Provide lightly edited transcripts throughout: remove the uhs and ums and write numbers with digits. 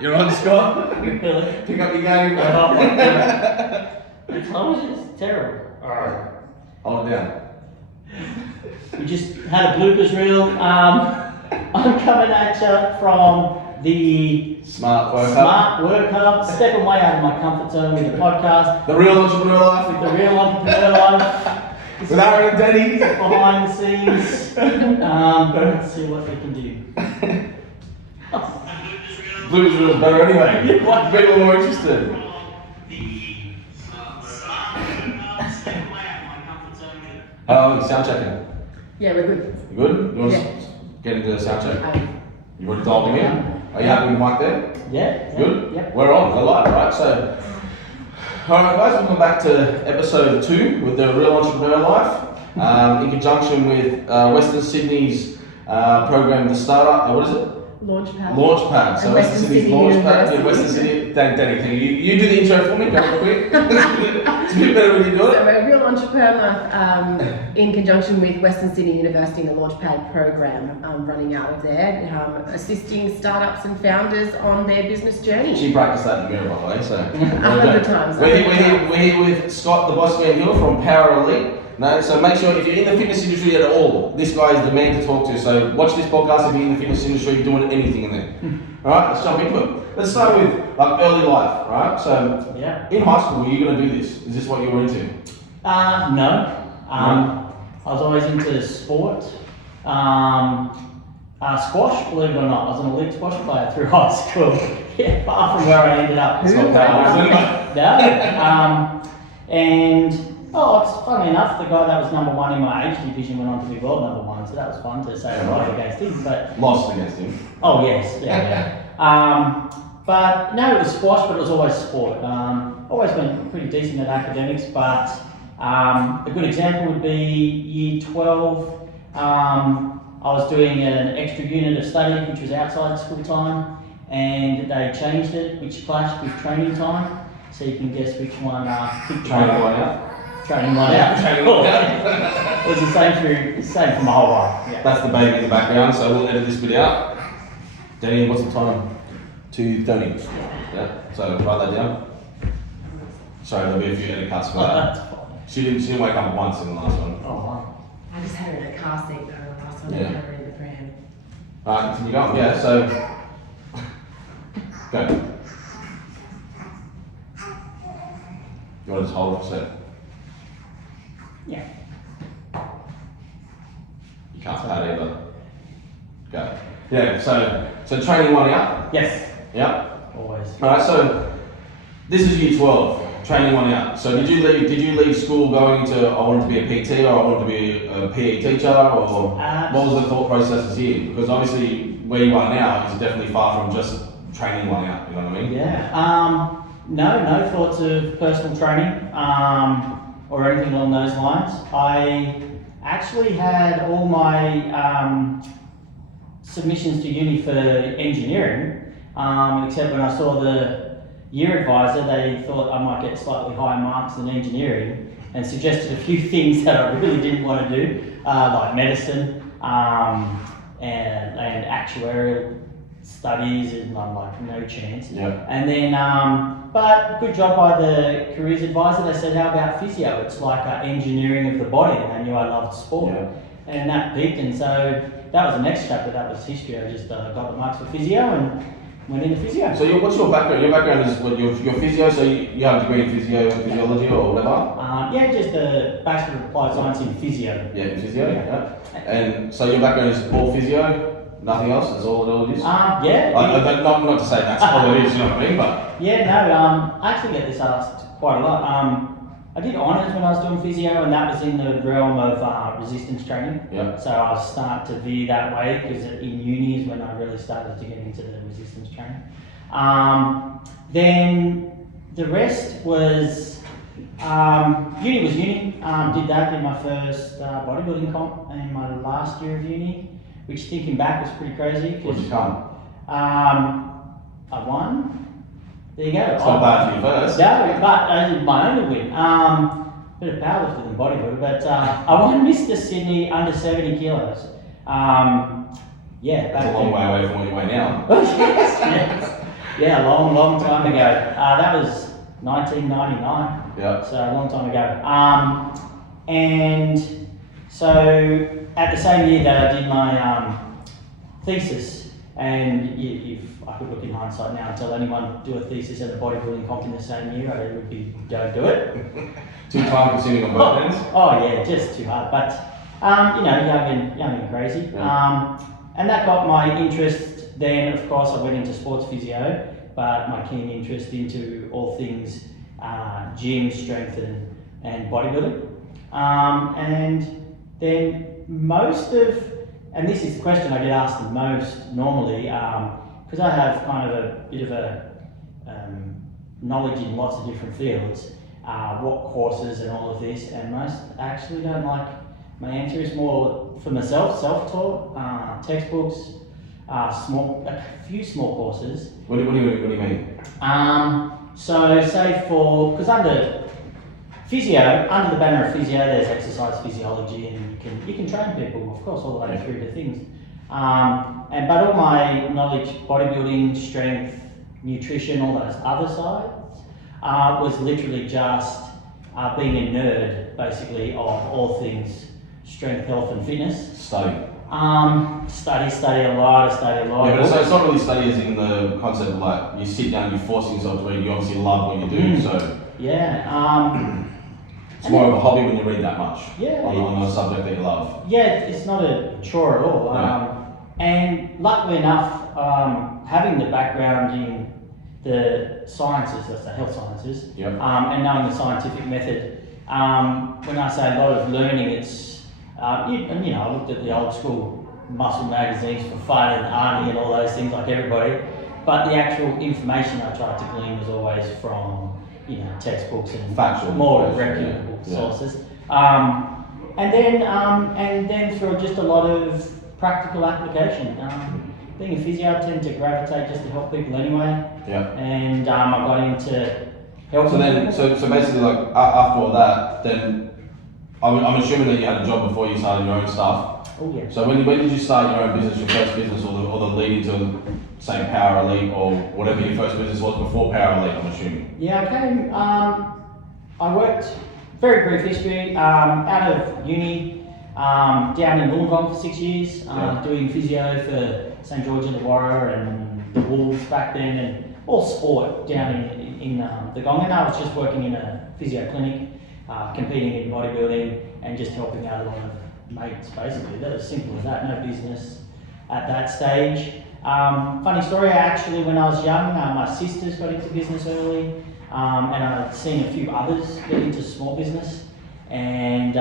You're on, Scott. Really? Pick up your game. Oh my God. The television is terrible. Alright. Hold it down. We just had a bloopers reel. I'm coming at you from the Smart Work Hub, stepping way out of my comfort zone with the podcast. The real entrepreneur life. With the real entrepreneur life. With Aaron and Denny. Behind the scenes. Let's see what we can do. Bloopers reel's better anyway. People are more interested. Sound checking. Yeah, we're good. You good? You want to Yeah. get into the sound check? You already told me in? Are you happy with the mic there? Yeah. Good? Yeah. We're on, we're live, right? So, alright guys, welcome back to episode 2 with the Real Entrepreneur Life. In conjunction with Western Sydney's program, The Startup, what is it? Launchpad. So Western Sydney's Launchpad. Yeah, Western Sydney. Danny, thank you. You do the intro for me, go real quick. It's a bit better when you do So it. we're Real Entrepreneur Life in conjunction with Western Sydney University and the Launchpad program running out of there, assisting startups and founders on their business journey. She practiced that in the mirror, by the way, so. 100 times. We're here with Scott, the Bossman here from Power Elite. No, so make sure if you're in the fitness industry at all, this guy is the man to talk to. So watch this podcast if you're in the fitness industry doing anything in there. Alright, let's jump into it. Let's start with like early life, right? So in high school, were you going to do this? Is this what you were into? No. I was always into sport. Squash, believe it or not. I was an elite squash player through high school. Yeah, far from where I ended up. Who? It's funny enough, the guy that was number 1 in my age division went on to be world number 1, so that was fun to say right against him. But Lost against him. oh yes, yeah. But no, it was squash, but it was always sport. Always been pretty decent at academics, but a good example would be year 12. I was doing an extra unit of study, which was outside school time, and they changed it, which clashed with training time. So you can guess which one. Training one out. Training one out. It was the same for my whole life. Yeah. That's the baby in the background, so we'll edit this bit out. Danny, what's the time? 2:30. Yeah. So write that down. Sorry, there'll be a few edit cuts for that. She didn't wake up once in the last one. Oh wow. I just had her in a car seat though, the last one, Yeah. I had her in the pram. Alright, continue going. Yeah, so go. You want to just hold it for a sec? Yeah. You can't pad either. Go. Yeah, so training one out? Yes. Yeah. Always. Alright, so this is year 12, training one out. So did you leave school going to I wanted to be a PT or I wanted to be a PE teacher or what was the thought processes here? Because obviously where you are now is definitely far from just training one out, you know what I mean? Yeah. No thoughts of personal training or anything along those lines. I actually had all my submissions to uni for engineering, except when I saw the year advisor, they thought I might get slightly higher marks in engineering and suggested a few things that I really didn't want to do, like medicine and actuarial studies, and I'm like, no chance. Yeah. And then, but good job by the careers advisor. They said, how about physio? It's like engineering of the body, and they knew I loved sport. Yeah. And that peaked, and so that was the next chapter. That was history. I just got the marks for physio and went into physio. So what's your background? Your background is what, your physio, so you have a degree in physiology or whatever? Yeah, just a Bachelor of Applied Science in physio. Yeah, in physio, yeah. And so your background is all physio? Nothing else? That's all it is? Yeah. Not to say that's all it is, you know what I mean? But Yeah, no, I actually get this asked quite a lot. I did honours when I was doing physio, and that was in the realm of resistance training. yeah. So I was starting to veer that way, because in uni is when I really started to get into the resistance training. Then the rest was, uni was uni. Did my first bodybuilding comp in my last year of uni, which thinking back was pretty crazy. What'd you come? I won. There you go. It's not bad for you first. No, but I did my only win. Bit of powerlifter than bodybuilder, but I won Mr. Sydney under 70 kilos. Yeah, That's a long way away from where you weigh now. yes. Yeah, long time ago. That was 1999. Yeah. So a long time ago. And so at the same year that I did my thesis, and if I could look in hindsight now and tell anyone do a thesis and a bodybuilding comp in the same year, I would be go do it. Too time consuming on both ends. Oh yeah, just too hard. But young and crazy. Yeah. And that got my interest. Then of course I went into sports physio, but my keen interest into all things gym, strength and bodybuilding. And then and this is the question I get asked the most normally, because I have kind of a bit of a knowledge in lots of different fields, what courses and all of this, and most actually don't like. My answer is more for myself, self-taught, textbooks, a few small courses. What do you mean? So say because under the banner of physio, there's exercise physiology, and you can train people, of course, all the way through to things. But all my knowledge, bodybuilding, strength, nutrition, all those other sides, was literally just being a nerd, basically, of all things strength, health, and fitness. Study. Study a lot. Yeah, but so it's not really study as in the concept of like you sit down, you're forcing yourself to read. You obviously love what you do, so yeah. It's more of a hobby when you read that much. Yeah. On a subject that you love. Yeah, it's not a chore at all. And luckily enough, having the background in the sciences, that's the health sciences, Yep. And knowing the scientific method, when I say a lot of learning, it's I looked at the old school muscle magazines for fun and Arnie and all those things like everybody, but the actual information I tried to glean was always from textbooks and factual, more reputable sources. And then through just a lot of practical application. Being a physio, I tend to gravitate just to help people anyway. Yeah. And I got into helping people. So basically, like after all that, then I'm assuming that you had a job before you started your own stuff. Oh yeah. So when did you start your own business, your first business, or the lead into, say, Power Elite or whatever your first business was before Power Elite? I'm assuming. Yeah, I worked, very brief history, out of uni, down in Wollongong for 6 years, doing physio for St George and the Warrior and the Wolves back then, and all sport down in the Gong. And I was just working in a physio clinic, competing in bodybuilding and just helping out a lot of mates, basically. That was simple as that, no business at that stage. Funny story, actually, when I was young, my sisters got into business early, and I'd seen a few others get into small business. And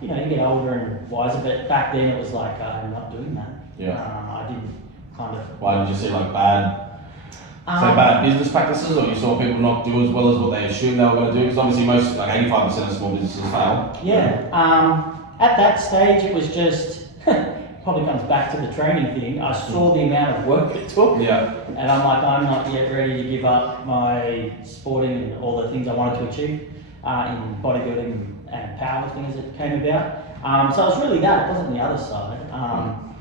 you get older and wiser, but back then it was like, I'm not doing that. Yeah. I didn't kind of. Why did you see like bad business practices, or you saw people not do as well as what they assumed they were going to do? Because obviously most, like 85% of small businesses fail. Yeah. At that stage, it was just probably comes back to the training thing. I saw the amount of work it took. Yeah. And I'm like, I'm not yet ready to give up my sporting and all the things I wanted to achieve in bodybuilding and powerlifting as it came about. So it was really that. It wasn't the other side.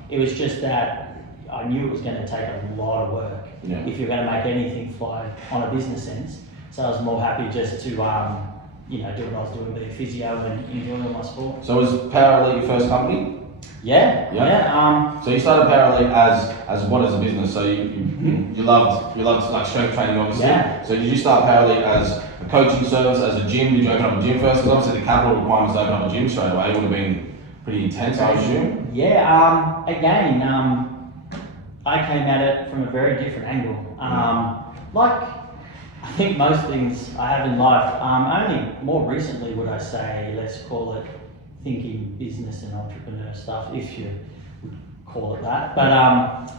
It was just that I knew it was going to take a lot of work if you're going to make anything fly on a business sense. So I was more happy just to do what I was doing, be a physio and enjoy all my sport. So was Power Elite your first company? Yeah. So you started Power Elite as what as a business? So you loved like strength training, obviously. Yeah. So did you start Power Elite as a coaching service, as a gym? Did you open up a gym first? Because obviously the capital requirements to open up a gym straight away would have been pretty intense, I assume. Yeah. Again, I came at it from a very different angle. Like I think most things I have in life, only more recently would I say, let's call it thinking business and entrepreneur stuff, if you would call it that. But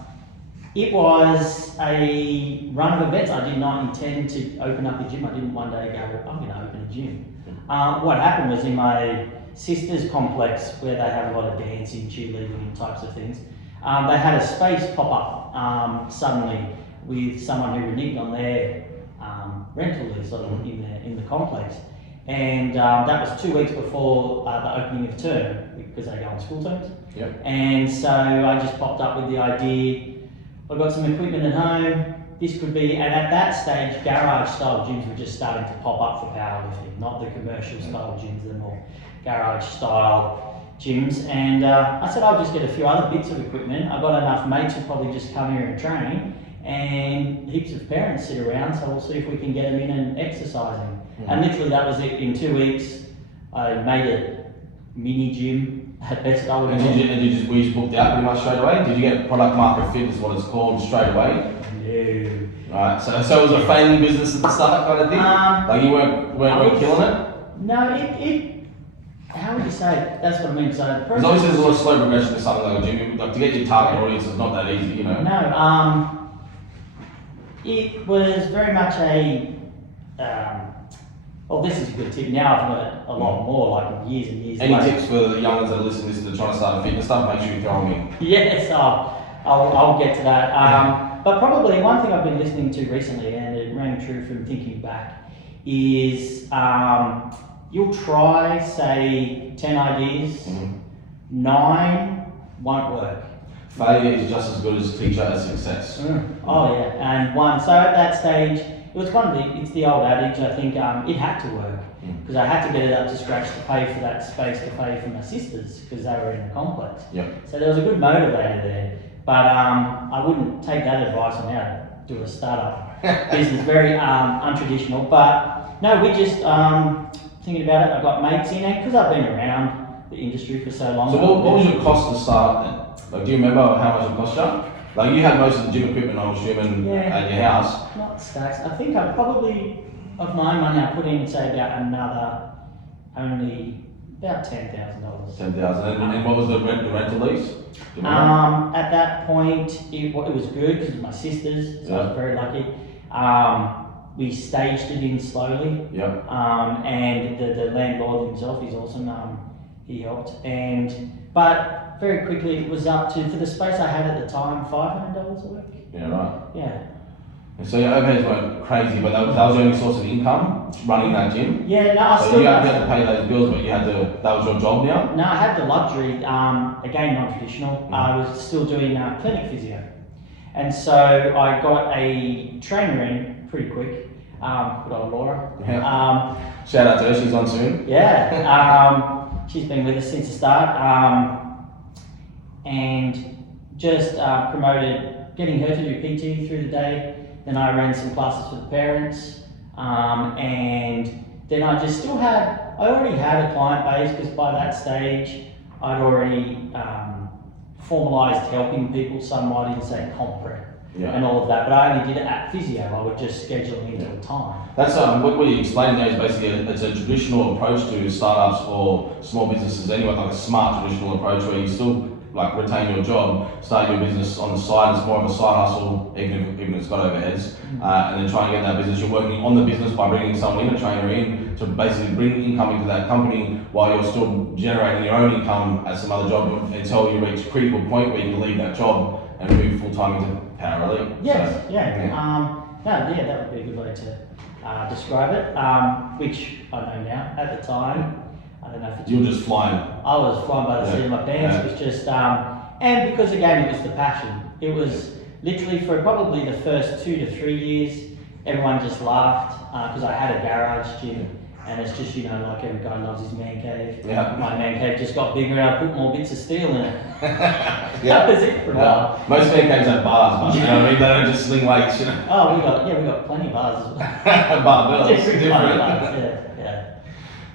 it was a run of events. I did not intend to open up a gym. I didn't one day go, I'm going to open a gym. What happened was in my sister's complex, where they have a lot of dancing, cheerleading types of things, they had a space pop up suddenly with someone who reneged on their rental lease sort of in the complex. And that was 2 weeks before the opening of term, because they go on school terms. Yep. And so I just popped up with the idea. I got some equipment at home, this could be, and at that stage, garage style gyms were just starting to pop up for powerlifting, not the commercial style gyms, the more garage style gyms. And I said I'll just get a few other bits of equipment. I got enough mates who probably just come here and train, and heaps of parents sit around, so we'll see if we can get them in and exercising. And literally that was it. In 2 weeks, I made a mini gym at best. I would. And you just we just booked out pretty much straight away. Did you get product market fit, is what it's called, straight away? No. Right. So it was a failing business at the start, kind of thing. Like you weren't killing it. No, it. How would you say it? That's what I mean. So the Because obviously there's a lot of slow progression to something like a gym. Like to get your target audience is not that easy, you know. No. It was very much a. Well, this is a good tip. Now I've learned a lot more, like years and years. Any tips for the youngers that are listening to this that are trying to start a fitness stuff? Make sure you throw them in. Yes, I'll get to that. But probably one thing I've been listening to recently, and it rang true from thinking back, is you'll try, say, 10 ideas, 9 won't work. Failure is just as good as teacher as success. Oh yeah, and one. So at that stage, it was it's the old adage. I think it had to work because I had to get it up to scratch to pay for that space to pay for my sisters because they were in the complex. Yep. So there was a good motivator there, but I wouldn't take that advice on how to do a startup business. Very untraditional, but no, we just thinking about it. I got mates in it because I've been around the industry for so long. So what was your cost to start then? Like, do you remember how much it cost you? Like you had most of the gym equipment, I'm assuming, at your house. Not stacks. I think I probably, of my money, I put in, say, about another, only about $10,000. 10,000. And what was the rental lease? Do you remember? At that point, it was good because my sisters, so I was very lucky. We staged it in slowly. Yep. And the landlord himself is awesome. He helped. But very quickly it was up to, for the space I had at the time, $500 a week. Yeah, right. Yeah. And so your overheads weren't crazy, but that was your only source of income, running that gym? Yeah, no, So you had to pay those bills, but that was your job now? No, I had the luxury, again, non-traditional. I was still doing clinic physio. And so I got a trainer in pretty quick, good old Laura. Yeah. Shout out to her, she's on soon. Yeah, she's been with us since the start. And just promoted getting her to do PT through the day. Then I ran some classes for the parents. And then I just I already had a client base because by that stage I'd already formalised helping people somewhat in, say, comp prep and all of that. But I only did it at physio. I would just schedule into a time. That's what you explained there is basically it's a traditional approach to startups or small businesses anyway, like a smart traditional approach where you still like retain your job, start your business on the side. It's more of a side hustle, even if it's got overheads, and then try and get that business. You're working on the business by bringing someone in, a trainer in, to basically bring income into that company while you're still generating your own income at some other job until you reach a critical point where you can leave that job and move full time into power elite. Yes, So, that would be a good way to describe it. Which I know now. At the time, I don't know if it's. You were just flying. I was flying by the seat of my pants. It was just, and because again it was the passion. It was literally for probably the first 2 to 3 years, everyone just laughed because I had a garage gym, and it's just, like every guy loves his man cave. Yeah. My man cave just got bigger, and I put more bits of steel in it. That was it for a while. Most man caves have bars, but you know what I mean? They don't just sling weights, you know. Oh, we got plenty of bars as well. Barbells, Different different. kind of bars, yeah.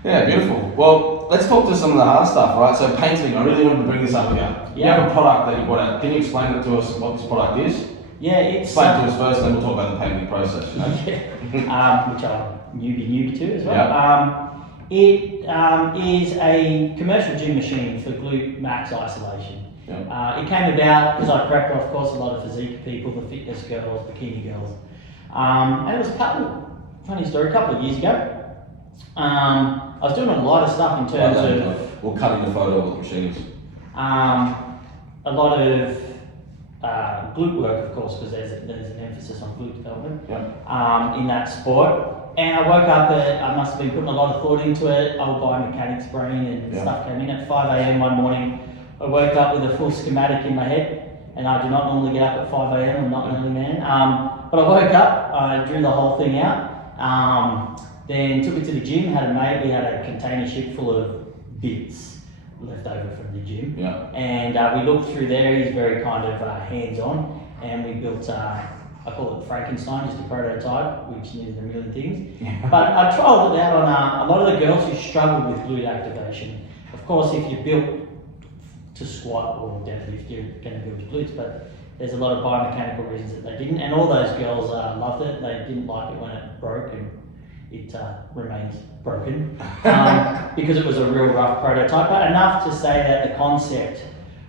Yeah, beautiful. Well, let's talk to some of the hard stuff, right? So painting, I really wanted to bring this up here. You have a product that you brought out. Can you explain it to us what this product is? Yeah, it's... Explain it to us first, then we'll talk about the painting process. Okay. Which I'm newbie to as well. It is a commercial gym machine for glute max isolation. It came about because I prepped, of course, a lot of physique people, the fitness girls, bikini girls. And it was funny story, a couple of years ago. I was doing a lot of stuff in terms of... We'll cut in the photo of the machines. A lot of glute work, of course, because there's an emphasis on glute development in that sport. And I woke up, I must have been putting a lot of thought into it, old biomechanic's brain and stuff came in at 5 a.m. one morning. I woke up with a full schematic in my head, and I do not normally get up at 5 a.m, I'm not an early man. But I woke up, I drew the whole thing out, then took it to the gym, had a mate, we had a container ship full of bits left over from the gym. Yeah. And we looked through there, he's very kind of hands-on, and we built, I call it Frankenstein, just a prototype, which needed a million things. But I trialled it out on a lot of the girls who struggled with glute activation. Of course, if you're built to squat or deadlift, you're going to build glutes, but there's a lot of biomechanical reasons that they didn't, and all those girls loved it. They didn't like it when it broke, and it remains broken because it was a real rough prototype, but enough to say that the concept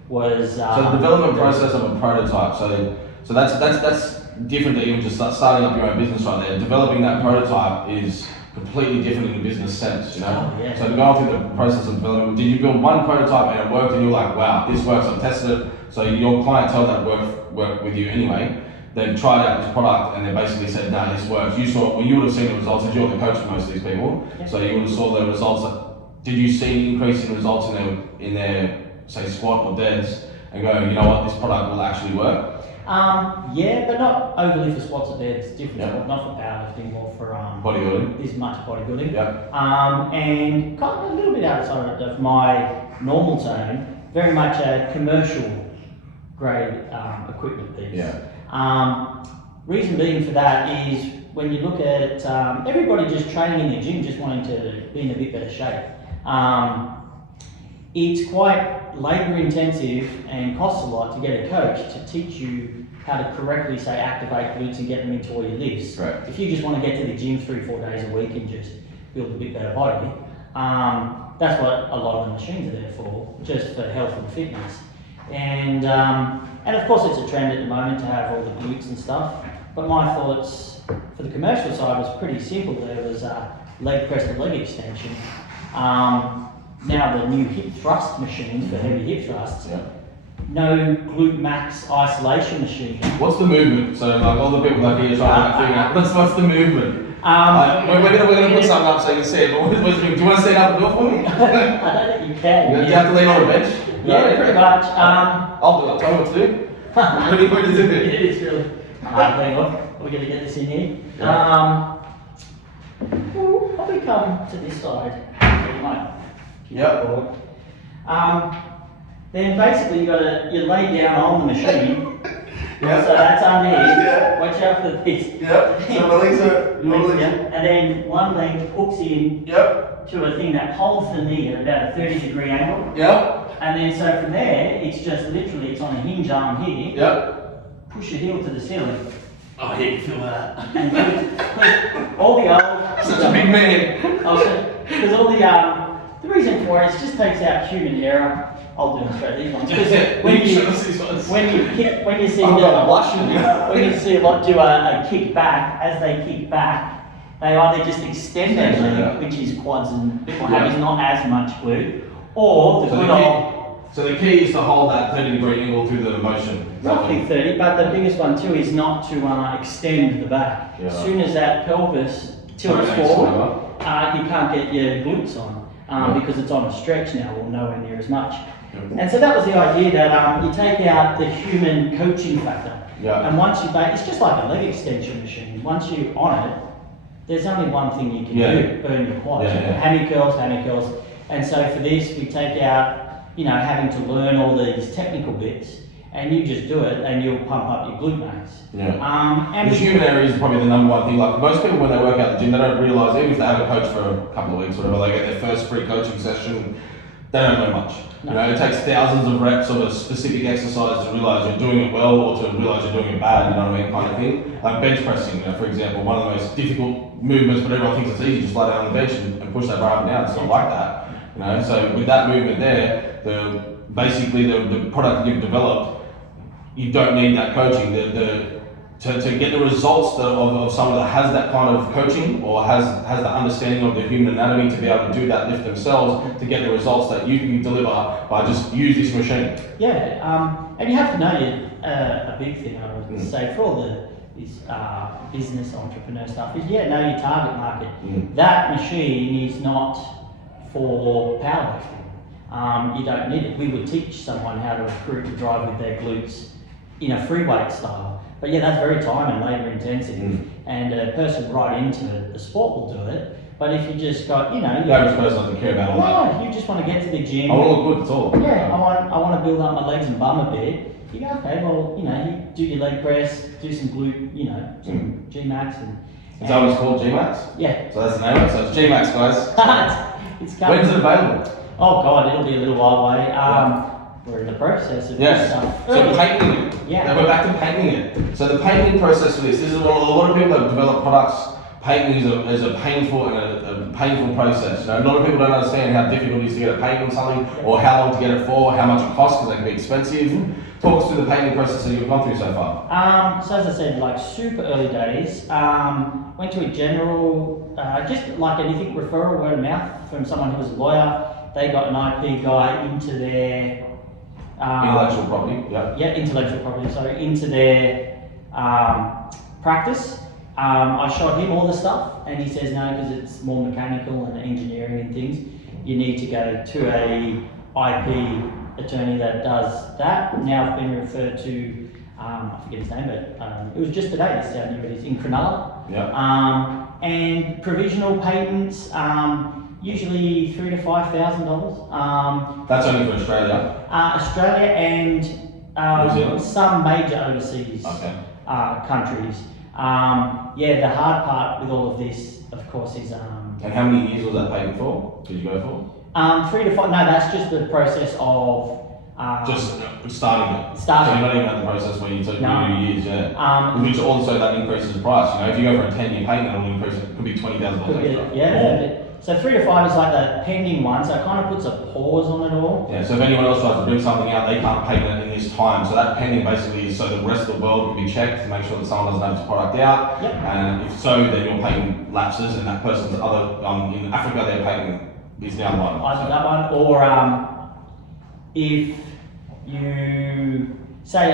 was... so the development process of a prototype, so that's different than even just starting up your own business right there. Developing that prototype is completely different in the business sense, you know? Oh, yeah. So going through the process of development, did you build one prototype and it worked and you're like, wow, this works, I've tested it. So your clientele that work with you anyway, they've tried out this product and they basically said, no, this works. You saw, well, you would have seen the results as you're the coach for most of these people. Yeah. So you would have saw the results. Did you see increase in results in their say squat or deads and go, you know what, this product will actually work? Yeah, but not overly for squats or deads. Different, yep. Not for powerlifting, more for bodybuilding. This much bodybuilding. Yep. And kind of a little bit outside of my normal zone. Very much a commercial grade equipment piece. Yeah. Reason being for that is when you look at everybody just training in the gym, just wanting to be in a bit better shape. It's quite labour intensive and costs a lot to get a coach to teach you how to correctly say activate glutes and get them into all your lifts. Right. If you just want to get to the gym 3-4 days a week and just build a bit better body, that's what a lot of the machines are there for, just for health and fitness. And of course it's a trend at the moment to have all the glutes and stuff, but my thoughts for the commercial side was pretty simple. There was leg press and leg extension. Now the new hip thrust machines for heavy hip thrusts, no glute max isolation machine. What's the movement? So like all the people like here trying to figure out, what's the movement? We're gonna put something up so you can see it, but do you want to stand up and do it for me? I don't think you can. You have to lean on a bench? Yeah, pretty much. I'll do it, I'll tell you what to do. What to do? It's really hang on, we're going to get this in here. We'll probably come to this side. So you might keep it forward. Then basically you lay down on the machine. Yeah. So that's under here. Yeah. Watch out for this. Yep. So my legs are. And then one leg hooks in to a thing that holds the knee at about a 30-degree angle. Yep. And then so from there, it's just literally, it's on a hinge arm here. Yep. Push your heel to the ceiling. Oh, yeah, you feel that. And all the old... Such a big man. Because all the reason for it is just takes out human error. I'll demonstrate these ones. Because when you see a lot do a kick back, as they kick back, they either just extend their leg, which is quads and what have you, not as much glute, or the good old. So the key is to hold that 30-degree angle through the motion. Roughly 30, but the biggest one too is not to extend the back. Yeah. As soon as that pelvis tilts forward, you can't get your glutes on because it's on a stretch now, or nowhere near as much. And so that was the idea that you take out the human coaching factor. Yeah. And once it's just like a leg extension machine. Once you're on it, there's only one thing you can do, burn your quads. Hammy curls. And so for this, we take out, having to learn all these technical bits, and you just do it, and you'll pump up your glute max. Yeah. And the human area is probably the number one thing. Like most people, when they work out the gym, they don't realise, even if they have a coach for a couple of weeks, or whatever, they get their first free coaching session, they don't know much. No. It takes thousands of reps of a specific exercise to realise you're doing it well, or to realise you're doing it bad, you know what I mean, kind of thing. Like bench pressing, for example, one of the most difficult movements, but everyone thinks it's easy, just lie down on the bench and push that bar up and down. It's not like that. So with that movement there, the product that you've developed, you don't need that coaching. To get the results of someone that has that kind of coaching or has the understanding of the human anatomy to be able to do that lift themselves, to get the results that you can deliver by just use this machine. Yeah, and you have to know a big thing I would say for all this business entrepreneur stuff is know your target market. That machine is not for powerlifting. You don't need it. We would teach someone how to recruit and drive with their glutes in a free weight style. But yeah, that's very time and labour intensive, and a person right into the sport will do it. But if you just got, you know, The average person doesn't care about all that. no, you just want to get to the gym. I want to look good, that's all. Yeah, I want to build up my legs and bum a bit. You go, okay, well, you know, you do your leg press, do some glute, you know, some G-Max and Is that what it's called, G-Max? yeah. So that's the name of it, so it's G-Max, guys. It's coming. When's it available? Oh God, it'll be a little while away. We're in the process of Yes. this stuff. So patenting it. Yeah. Now we're back to patenting it. So the patenting process for this is what a lot of people that develop products. Patenting is a painful and a painful process. You know, a lot of people don't understand how difficult it is to get a patent on something, or how long to get it for, how much it costs, because they can be expensive. Talk us through the patenting process that you've gone through so far. So as I said, like super early days. Went to a general, just like anything, referral, word of mouth from someone who was a lawyer. They got an IP guy into their Intellectual property, yeah. Yeah, intellectual property, sorry, into their practice. I showed him all the stuff, and he says no, because it's more mechanical and engineering and things. You need to go to a IP attorney that does that. Now I've been referred to, I forget his name, but it was just today, this how new it is, in Cronulla. Yeah. And provisional patents, usually $3,000 to $5,000. That's only for Australia. Australia and New Zealand? some major overseas countries. Yeah, the hard part with all of this, of course, is And how many years was that patent for? Did you go for? 3 to 5. No, that's just the process of Just starting it. Starting. So you're not even at the process where you took No. years, yeah. Which also that increases the price. You know, if you go for a 10-year patent, it'll increase. It could be $20,000 extra. Yeah. So 3 to 5 is like the pending one, so it kind of puts a pause on it all. Yeah, so if anyone else tries to bring something out, they can't patent it in this time. So that pending basically is so the rest of the world can be checked to make sure that someone doesn't have this product out. Yep. And if so, then your patent lapses and that person's other, in Africa, their patent is now live. Either that one, or if you say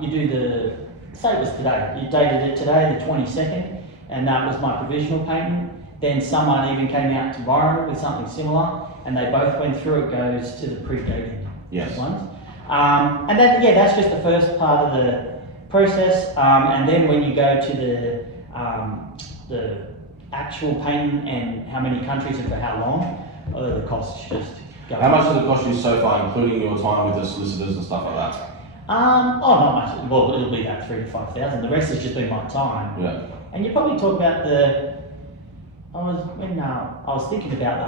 you do say it was today, you dated it today, the 22nd, and that was my provisional patent. Then someone even came out tomorrow with something similar, and they both went through. It goes to the pre-dated ones, and then that's just the first part of the process. And then when you go to the actual patent and how many countries and for how long, the costs just go. How much does it cost you so far, including your time with the solicitors and stuff like that? Not much. Well, it'll be that 3,000 to 5,000. The rest has just been my time. Yeah. And you probably talk about I was thinking about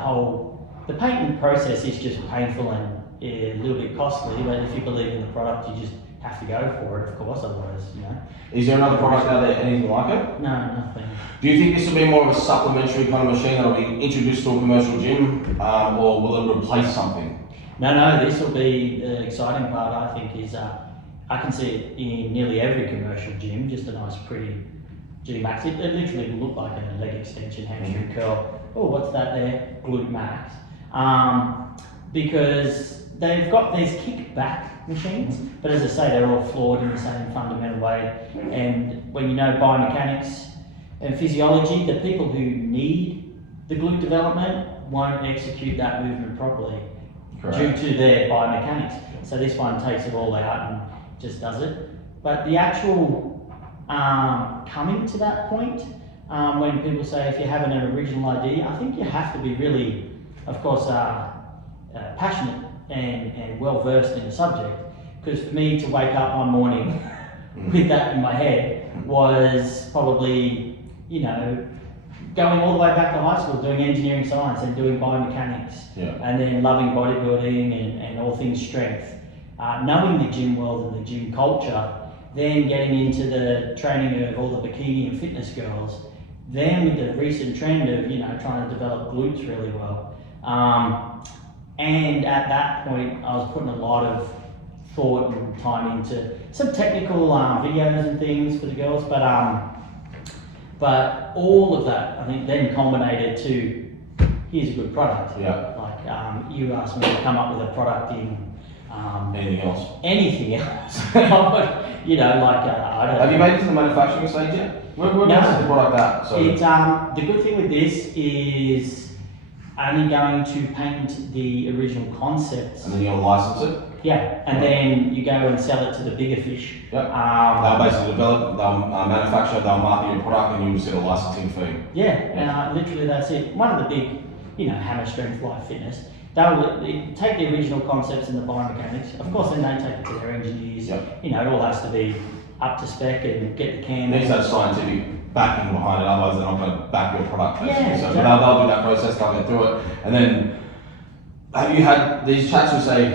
the patent process is just painful and a little bit costly, but if you believe in the product, you just have to go for it, of course, otherwise, Is there another product out there, anything like it? No, nothing. Do you think this will be more of a supplementary kind of machine that will be introduced to a commercial gym, or will it replace something? No, this will be the exciting part, I think, is I can see it in nearly every commercial gym, just a nice, pretty G-Max. It literally will look like a leg extension, hamstring curl. Oh, what's that there? Glute Max. Because they've got these kickback machines, but as I say, they're all flawed in the same fundamental way. And when you know biomechanics and physiology, the people who need the glute development won't execute that movement properly. Correct. Due to their biomechanics. So this one takes it all out and just does it. But the actual coming to that point, when people say if you have an original idea, I think you have to be really, of course, passionate and well versed in the subject. Because for me to wake up one morning with that in my head was probably, going all the way back to high school, doing engineering science and doing biomechanics, and then loving bodybuilding and all things strength, knowing the gym world and the gym culture, then getting into the training of all the bikini and fitness girls, then with the recent trend of trying to develop glutes really well, and at that point I was putting a lot of thought and time into some technical videos and things for the girls, but all of that, I think, then culminated to, here's a good product. Yeah. Like, you asked me to come up with a product in... Anything else? Anything else. I don't know. Have you made it to the manufacturing stage yet? Where is the product at? So It's, the good thing with this is only going to patent the original concepts. And then you'll license it? Yeah, and then you go and sell it to the bigger fish. Yep. They'll basically develop, they'll manufacture, they'll market your product, and you'll set a licensing fee. Yeah, literally that's it. One of the big, hammer strength life fitness, they'll take the original concepts and the biomechanics. Of course, then they take it to their engineers. Yep. It all has to be up to spec and get the can. Needs that scientific backing behind it, otherwise they're not going to back your product. Basically. Yeah, So exactly. they'll do that process, they'll get through it, and then. Have you had these chats with say, do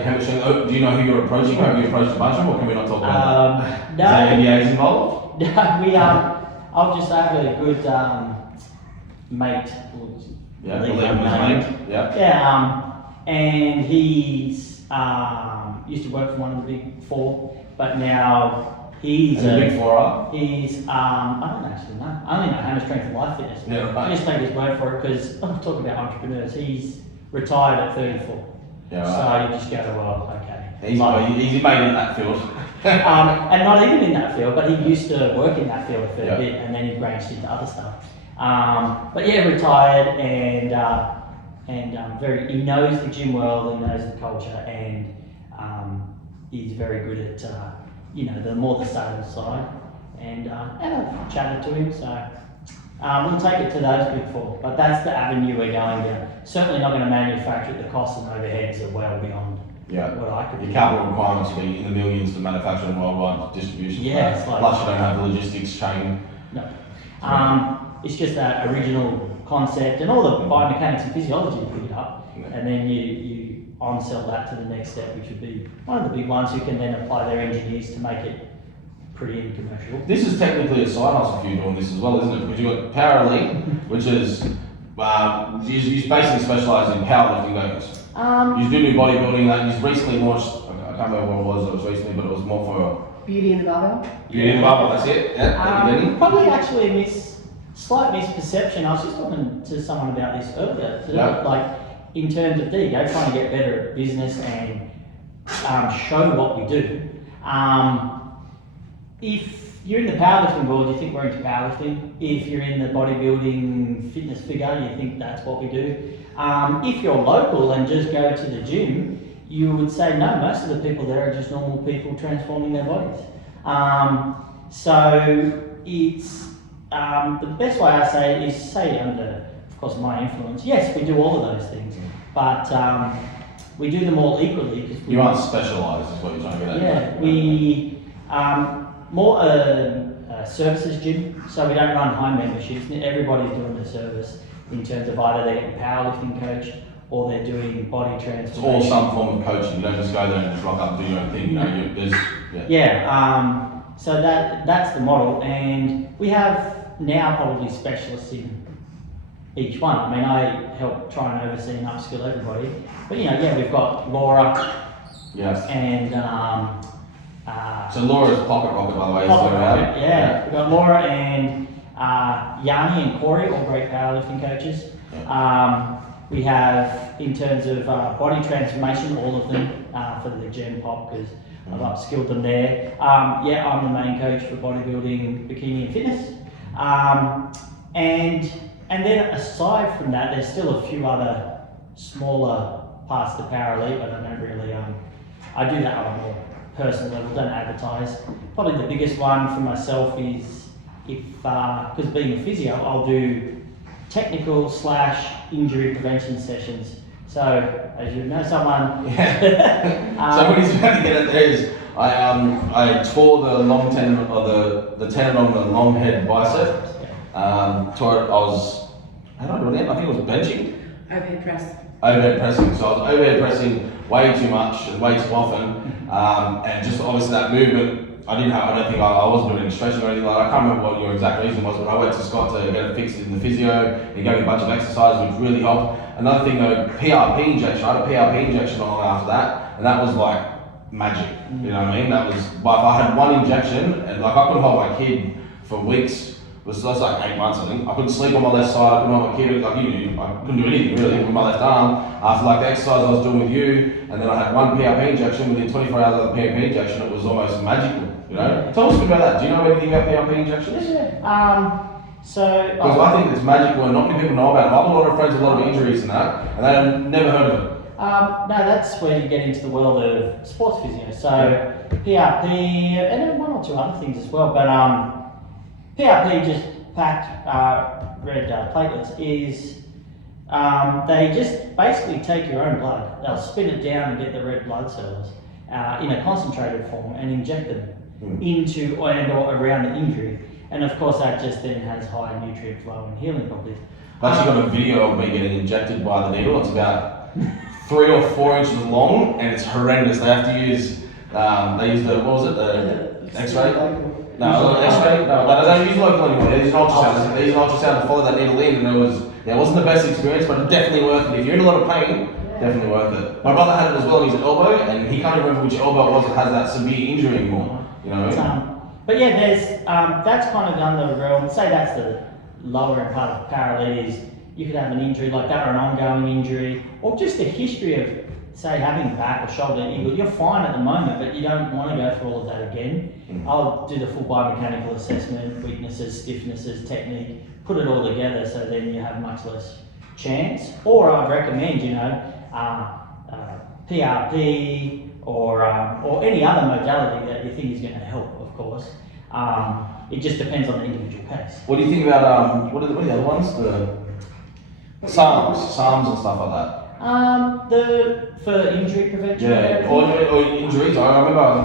you know who you're approaching? Have you approached a bunch of them, or can we not talk about that? No. Is there NDAs involved? No, I'll just have a good mate. Yeah, Leave believe him as unnamed. mate. Yeah. Yeah, and he's used to work for one of the big four, but now he's And the big four are? He's I don't actually know. I only know Hammer Strength and Life Fitness. Yeah, right. I just take his word for it because I'm talking about entrepreneurs. He's retired at 34. Yeah, right. So you just go, well, okay. He's made in that field. And not even in that field, but he used to work in that field for Yeah. a bit, and then he branched into other stuff. But yeah, retired and he knows the gym world, he knows the culture, and he's very good at the more the sales side. And I've chatted to him, so we'll take it to those big four. But that's the avenue we're going down. Certainly not going to manufacture at the costs and overheads are well beyond what I could do. Your capital requirements will be in the millions to manufacture and worldwide distribution. Yeah, it's like- Plus you don't have the logistics chain. No. It's just that original concept and all the biomechanics and physiology you pick it up, Yeah. and then you on-sell that to the next step, which would be one of the big ones who can then apply their engineers to make it pretty and commercial. This is technically a side hustle for you doing this as well, isn't it? Because you've got Power Elite, which is, you basically specialise in powerlifting games. You do bodybuilding, and you've recently launched, I can't remember what it was recently, but it was more for Beauty in the barbell. Beauty in the Bubble, that's it? Yeah, Probably actually a slight misperception. I was just talking to someone about this earlier. Yeah. Like, in terms of there you go, trying to get better at business and show what we do. If you're in the powerlifting world, you think we're into powerlifting. If you're in the bodybuilding fitness figure, you think that's what we do. If you're local and just go to the gym, you would say no, most of the people there are just normal people transforming their bodies. So it's the best way I say it is say under, of course, my influence. Yes, we do all of those things, but we do them all equally because You aren't specialised, is what you're trying to get at. yeah, we more a services gym, so we don't run high memberships. Everybody's doing the service in terms of either they're getting powerlifting coached or they're doing body transformation. It's all some form of coaching. You don't just go there and just rock up and do your own thing. So that's the model, and we have now probably specialists in each one. I mean, I help try and oversee and upskill everybody, but we've got Laura Yes. and So Laura's Pocket Rocket, by the way, is Pocket there Rocket, out? yeah. We've got Laura and Yanni and Corey, all great powerlifting coaches. We have, in terms of body transformation, all of them for the Gen Pop because I've upskilled them there. I'm the main coach for bodybuilding, bikini and fitness. And then aside from that, there's still a few other smaller parts to Power Elite, but I don't really, I do that on a more personal level, don't advertise. Probably the biggest one for myself is because being a physio, I'll do technical / injury prevention sessions. So, as you know, someone... So what he's trying to get at there is, I tore the long tendon, or the tendon on the long head bicep. Tore it, how did I do it again? I think it was benching. Overhead press. Overhead pressing. So I was overhead pressing way too much and way too often. And just obviously that movement, I wasn't doing any stretching or anything like that. I can't remember what your exact reason was, but I went to Scott to get it fixed in the physio. He gave me a bunch of exercises which really helped. Another thing though, PRP injection. I had a PRP injection on after that, and that was like magic. You know what I mean? That was, if I had one injection, and I couldn't hold my kid for weeks. That's like 8 months, I think. I couldn't sleep on my left side, I couldn't hold my kid, I couldn't do anything really with my left arm. After the exercise I was doing with you, and then I had one PRP injection, within 24 hours of the PRP injection, it was almost magical, Tell us a bit about that. Do you know anything about PRP injections? Because I think it's magical and not many people know about it. I have a lot of friends with a lot of injuries and that, and they have never heard of it. No, that's where you get into the world of sports physio. So PRP and then one or two other things as well. But PRP, just packed red platelets, is they just basically take your own blood. They'll spin it down and get the red blood cells in a concentrated form and inject them into and or around the injury. And of course, that just then has high nutrient flow and healing properties. I've actually got a video of me getting injected by the needle. It's about 3 or 4 inches long, and it's horrendous. They have to use, they use the, what was it, the X-ray? No, X-ray. No, they don't use local anymore. They use an ultrasound. They use an ultrasound to follow that needle in, and it wasn't the best experience, but definitely worth it. If you're in a lot of pain, definitely worth it. My brother had it as well in his elbow, and he can't even remember which elbow it was that has that severe injury anymore. You know. But yeah, there's that's kind of under the realm. Say that's the lower end part of paralysis. You could have an injury like that, or an ongoing injury, or just a history of, say, having back or shoulder injury. You're fine at the moment, but you don't want to go through all of that again. I'll do the full biomechanical assessment, weaknesses, stiffnesses, technique, put it all together, so then you have much less chance. Or I'd recommend, PRP or any other modality that you think is going to help, of course. It just depends on the individual case. What do you think about what are the other ones? The SARMs and stuff like that. For injury prevention. Yeah, or injuries. I remember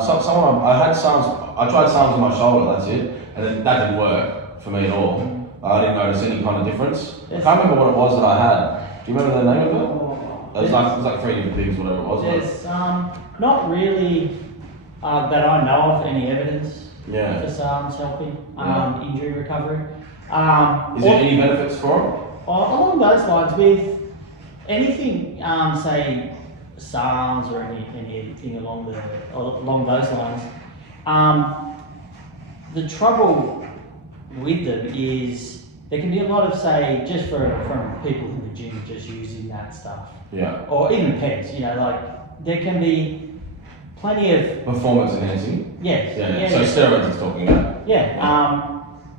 someone I had SARMs. I tried SARMs on my shoulder. That's it, and then that didn't work for me at all. I didn't notice any kind of difference. Yes. I can't remember what it was that I had. Do you remember the name of it? It was like 3 different things, whatever it was. There's not really that I know of any evidence for SARMs helping injury recovery. Is there any benefits for it? Along those lines, with anything, say SARMs or anything along those lines, the trouble with them is there can be a lot of, say, just from people in the gym just using that stuff. Yeah. Or even pets, like there can be plenty of performance enhancing. Yes. Yeah. So steroids is talking about. Yeah.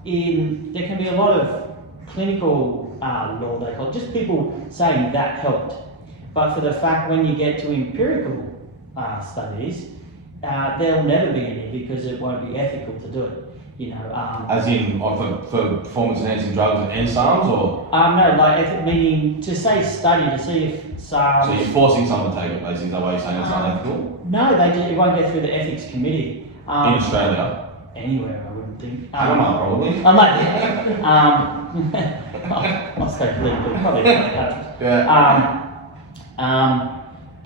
There can be a lot of clinical law, they call it, just people saying that helped. But for the fact when you get to empirical studies, there'll never be any because it won't be ethical to do it. As in for performance enhancing drugs and SARMs, or? No, meaning to say study to see if SARMs. So you're forcing someone to take it, basically. Is that why you're saying it's unethical? No, it won't go through the ethics committee. In Australia? Anywhere, I wouldn't think. Probably. I'll stay politically, probably in other countries. Yeah.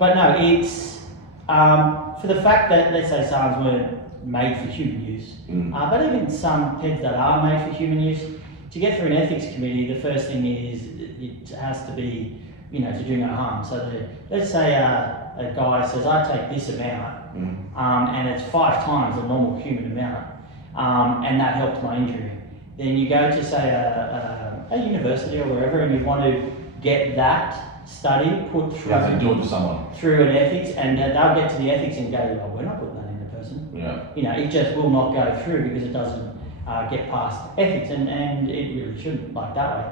But no, it's for the fact that, let's say, SARMs weren't made for human use, but even some pets that are made for human use, to get through an ethics committee, the first thing is it has to be, to do no harm. So let's say a guy says, I take this amount, and it's 5 times the normal human amount, and that helped my injury. Then you go to, say, a university or wherever, and you want to get that study put through. You have to do it to someone. Through an ethics, and they'll get to the ethics and go, well, we're not putting that in the person. Yeah. It just will not go through because it doesn't get past ethics, and it really shouldn't, like that way.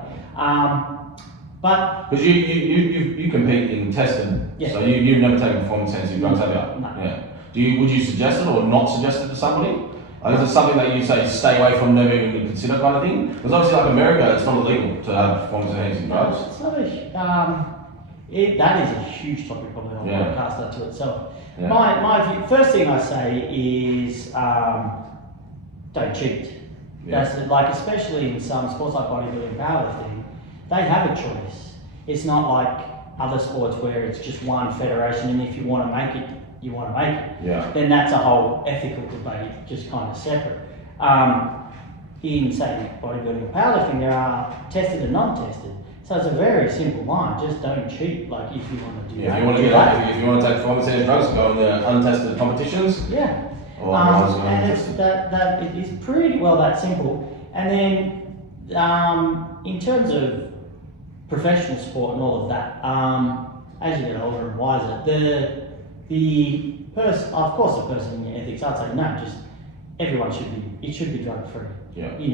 But because you compete in testing, yes. So you've never taken performance enhancing drugs, have you? No. Yeah. Would you suggest it or not suggest it to somebody? Is it something that you say stay away from, never even consider kind of thing? Because obviously, like America, it's not illegal to have performance enhancing drugs. It's not that is a huge topic, probably on the podcast that to itself. Yeah. My view, first thing I say is don't cheat. Yeah. That's like, especially in some sports like bodybuilding, powerlifting, they have a choice. It's not like other sports where it's just one federation, and if you want to make it, you want to make it. Yeah. Then that's a whole ethical debate, just kind of separate. In, say, bodybuilding and powerlifting, there are tested and non-tested. So it's a very simple line. Just don't cheat. Like, if you want to do that. If you want to take performance enhancing drugs, go in the untested competitions. Yeah. And it is pretty well that simple. And then in terms of professional sport and all of that, as you get older and wiser, the person, of course, the person in your ethics, I'd say no, just everyone should be drug free. Yeah. Do you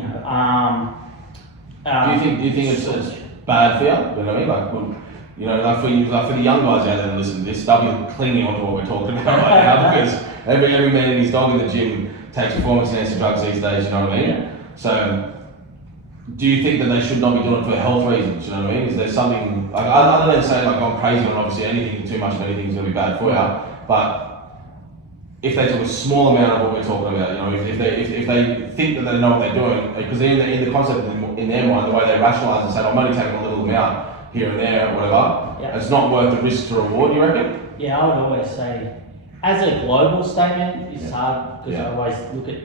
think it's bad for you? You know what I mean? Like, You know, like for the young guys out there that listen to this, they'll be clinging on to what we're talking about right now because every man and his dog in the gym takes performance-enhancing drugs these days. You know what I mean? Yeah. So, do you think that they should not be doing it for health reasons? You know what I mean? Is there something like other than saying like I'm crazy and obviously anything too much of anything is going to be bad for you, but if they took a small amount of what we're talking about, you know, if they think that they know what they're doing, because in the concept in their mind, the way they rationalise and say, I'm only taking a little amount here and there, or whatever, Yeah. it's not worth the risk to reward, you reckon? Yeah, I would always say, as a global statement, it's hard because I always look at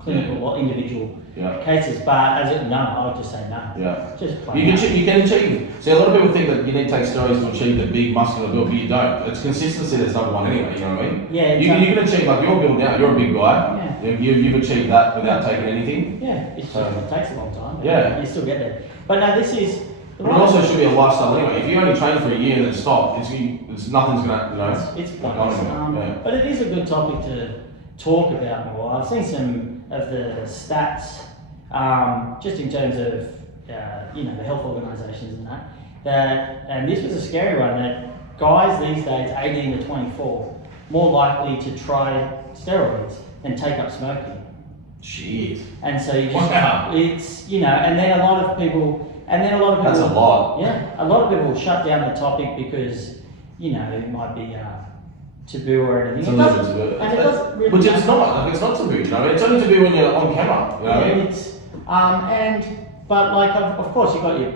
clinical or individual cases, but I would just say no. Yeah. Just plain You no. can achieve. See, a lot of people think that you need to take steroids to achieve the big muscular build, but you don't. It's consistency that's number one anyway, you know what I mean? Yeah, You can achieve, like your build now, you're a big guy, you've achieved that without taking anything. Yeah, it takes a long time. Yeah. You still get there. But no, this is... But it also should be a lifestyle anyway. If you only train for a year and then stop, it's nothing's gonna, you know. It's pointless. But it is a good topic to talk about more. I've seen some of the stats, just in terms of the health organisations and that, and this was a scary one, that guys these days, 18 to 24, more likely to try steroids than take up smoking. Shit. And so you just, Wow. it's, and then a lot of people. That's a lot. Yeah, a lot of people shut down the topic because, it might be taboo or anything. It's a little bit taboo. And it doesn't really. Which it's not. Like, it's not taboo. You know, it's only taboo when you're on camera. You know what I mean? It's but like of course you got your.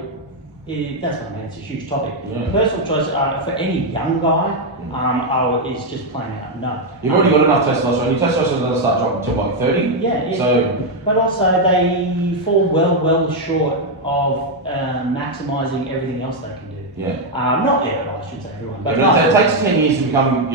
That's what I mean. It's a huge topic. Yeah. Personal choice for any young guy, is just plain out no. You've already got enough testosterone. Your testosterone doesn't start dropping until like 30. Yeah. So. But also they fall well short of maximising everything else they can do. Yeah. Not everyone, I should say everyone. But it takes 10 years to become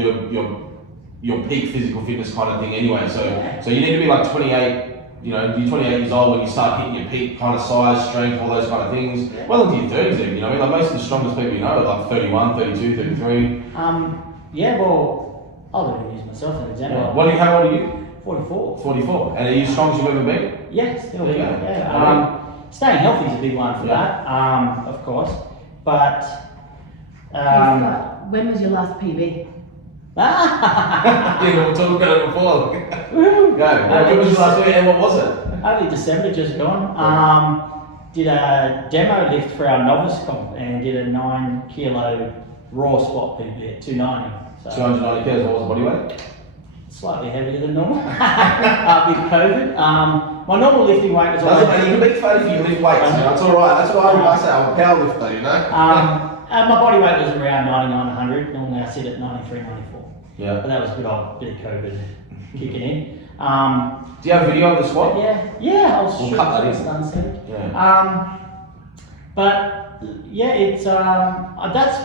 your peak physical fitness kind of thing anyway. So you need to be like 28. You're 28 years old when you start hitting your peak kind of size, strength, all those kind of things. Yeah. Well into your 30s even, like most of the strongest people are like 31, 32, 33. Well, I'll even use myself as an example. Yeah. How old are you? 44. 44. And are you as strong as you've ever been? Yeah, still. Yeah. Yeah. Staying healthy is a big one for that, of course. But when was your last PB? Yeah, we were talking about it before. Go. When was your last week and what was it? Only December just gone. Did a demo lift for our novice comp and did a 9 kilo raw squat PB at 290. So 290 kilos, what was the body weight? slightly heavier than normal with COVID. My normal lifting weight was always... You can be fat if you lift weights, that's alright. That's what I say, I'm a power lifter, you know? And my body weight was around 99, 100. Normally I sit at 93, 94. Yeah. But that was a good old bit of COVID kicking in. Do you have a video of the squat? Yeah, I'll We'll show cut that you in. unsaid. Yeah. But yeah, it's that's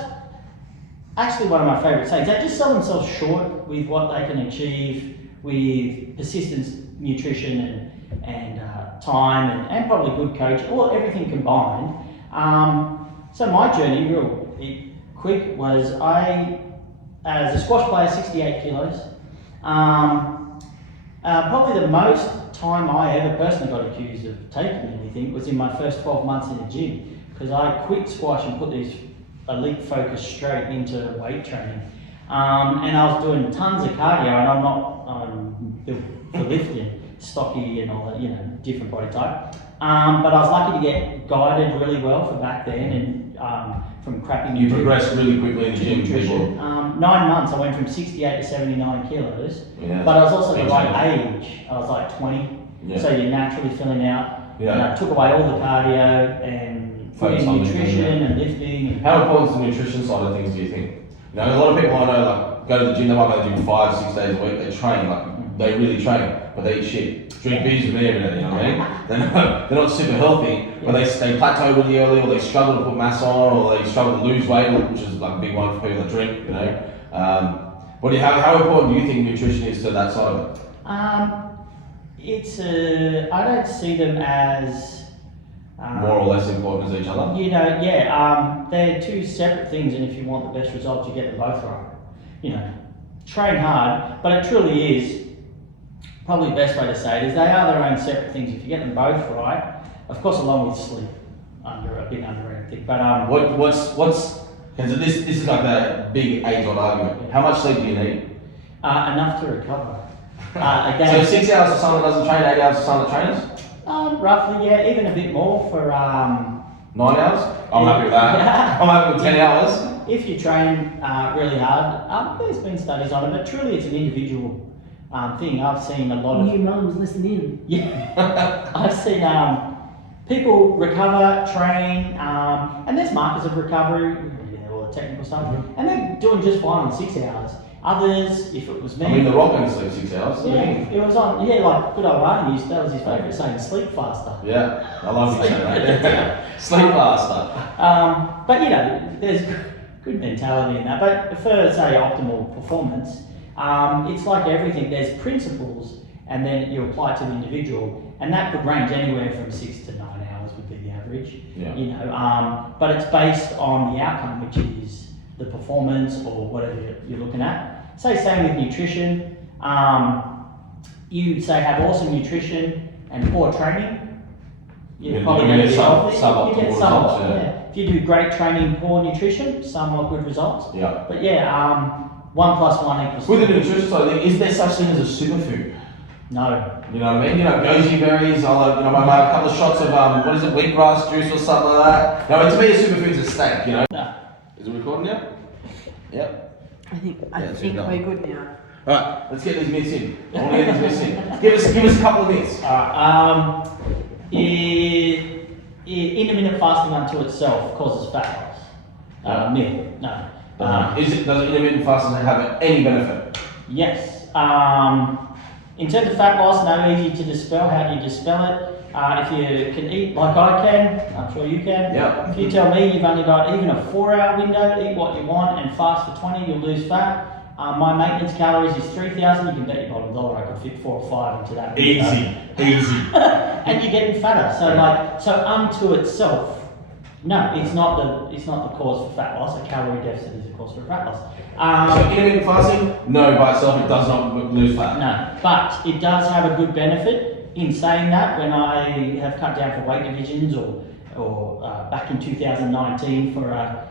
actually one of my favourite sayings. They just sell themselves short with what they can achieve with persistence, nutrition, and time, and probably good coaching, or everything combined. So my journey, real quick, was as a squash player, 68 kilos. Probably the most time I ever personally got accused of taking anything was in my first 12 months in the gym, because I quit squash and put these elite focus straight into weight training. And I was doing tons of cardio, and I'm not built for lifting, stocky and all that, different body type. But I was lucky to get guided really well for back then, and from crappy You progressed really quickly in the gym, nutrition. 9 months, I went from 68 to 79 kilos. Yeah. But I was also the right age. I was like 20, so you're naturally filling out. Yeah. And I took away all the cardio and put Focus in on nutrition lifting, and lifting. And How important is the nutrition side of things, do you think? A lot of people I know like go to the gym, they might go to the gym 5-6 days a week, they train, they really train, but they eat shit. Drink beers with me every day, you know what I mean? They're not super healthy, but they plateau really early, or they struggle to put mass on, or they struggle to lose weight, which is like a big one for people that drink, How important do you think nutrition is to that side of it? I don't see them as More or less important as each other? They're two separate things, and if you want the best results, you get them both right. Train hard, but it truly is, probably the best way to say it is, they are their own separate things. If you get them both right, of course, along with sleep, a bit under everything. But How Because this is like a big age-old argument. How much sleep do you need? Enough to recover. So Again, 6 hours for someone that doesn't train, 8 hours for someone that trains? roughly, yeah, even a bit more for 9 hours? I'm happy with that. Yeah. I'm happy with 10 hours. If you train really hard, there's been studies on it, but truly it's an individual thing. I've seen a lot of... New mums, listen in. Yeah, I've seen people recover, train, and there's markers of recovery, all the technical stuff, and they're doing just fine in 6 hours. Others, if it was me... I mean, The Rock only sleeps 6 hours. Yeah, it was on, like good old Arnie used, that was his favourite saying, sleep faster. Yeah, I love you saying that. Sleep faster. But there's good mentality in that. But for, say, optimal performance, it's like everything, there's principles and then you apply it to the individual, and that could range anywhere from 6 to 9 hours would be the average. Yeah. But it's based on the outcome, which is the performance or whatever you're looking at. Say same with nutrition. You say have awesome nutrition and poor training. You're probably going to be healthy. You get somewhat, yeah. If you do great training, poor nutrition, somewhat good results. Yeah. But yeah, 1 + 1 equals. With the nutrition side, is there such thing as a superfood? No. You know what I mean? Goji berries, I might have a couple of shots of, wheatgrass juice or something like that. Now, to me, a superfood's a steak, No. Is it recording now? Yep. I think it's we're done. good now. Alright, let's get these myths in. I want to get these myths in. Give us a couple of myths. Intermittent fasting unto itself causes fat loss. Myth. No. Does intermittent fasting have any benefit? Yes. In terms of fat loss, no, easy to dispel. How do you dispel it? If you can eat like I can, I'm sure you can. Yeah. If you tell me you've only got even a 4-hour window to eat what you want and fast for 20, you'll lose fat. My maintenance calories is 3,000. You can bet your bottom dollar I could fit 4 or 5 into that. Easy. And you're getting fatter. So unto itself, no, it's not the cause for fat loss. A calorie deficit is a cause for fat loss. So intermittent fasting, no, by itself it does not lose fat. No, but it does have a good benefit. In saying that, when I have cut down for weight divisions or back in 2019 for a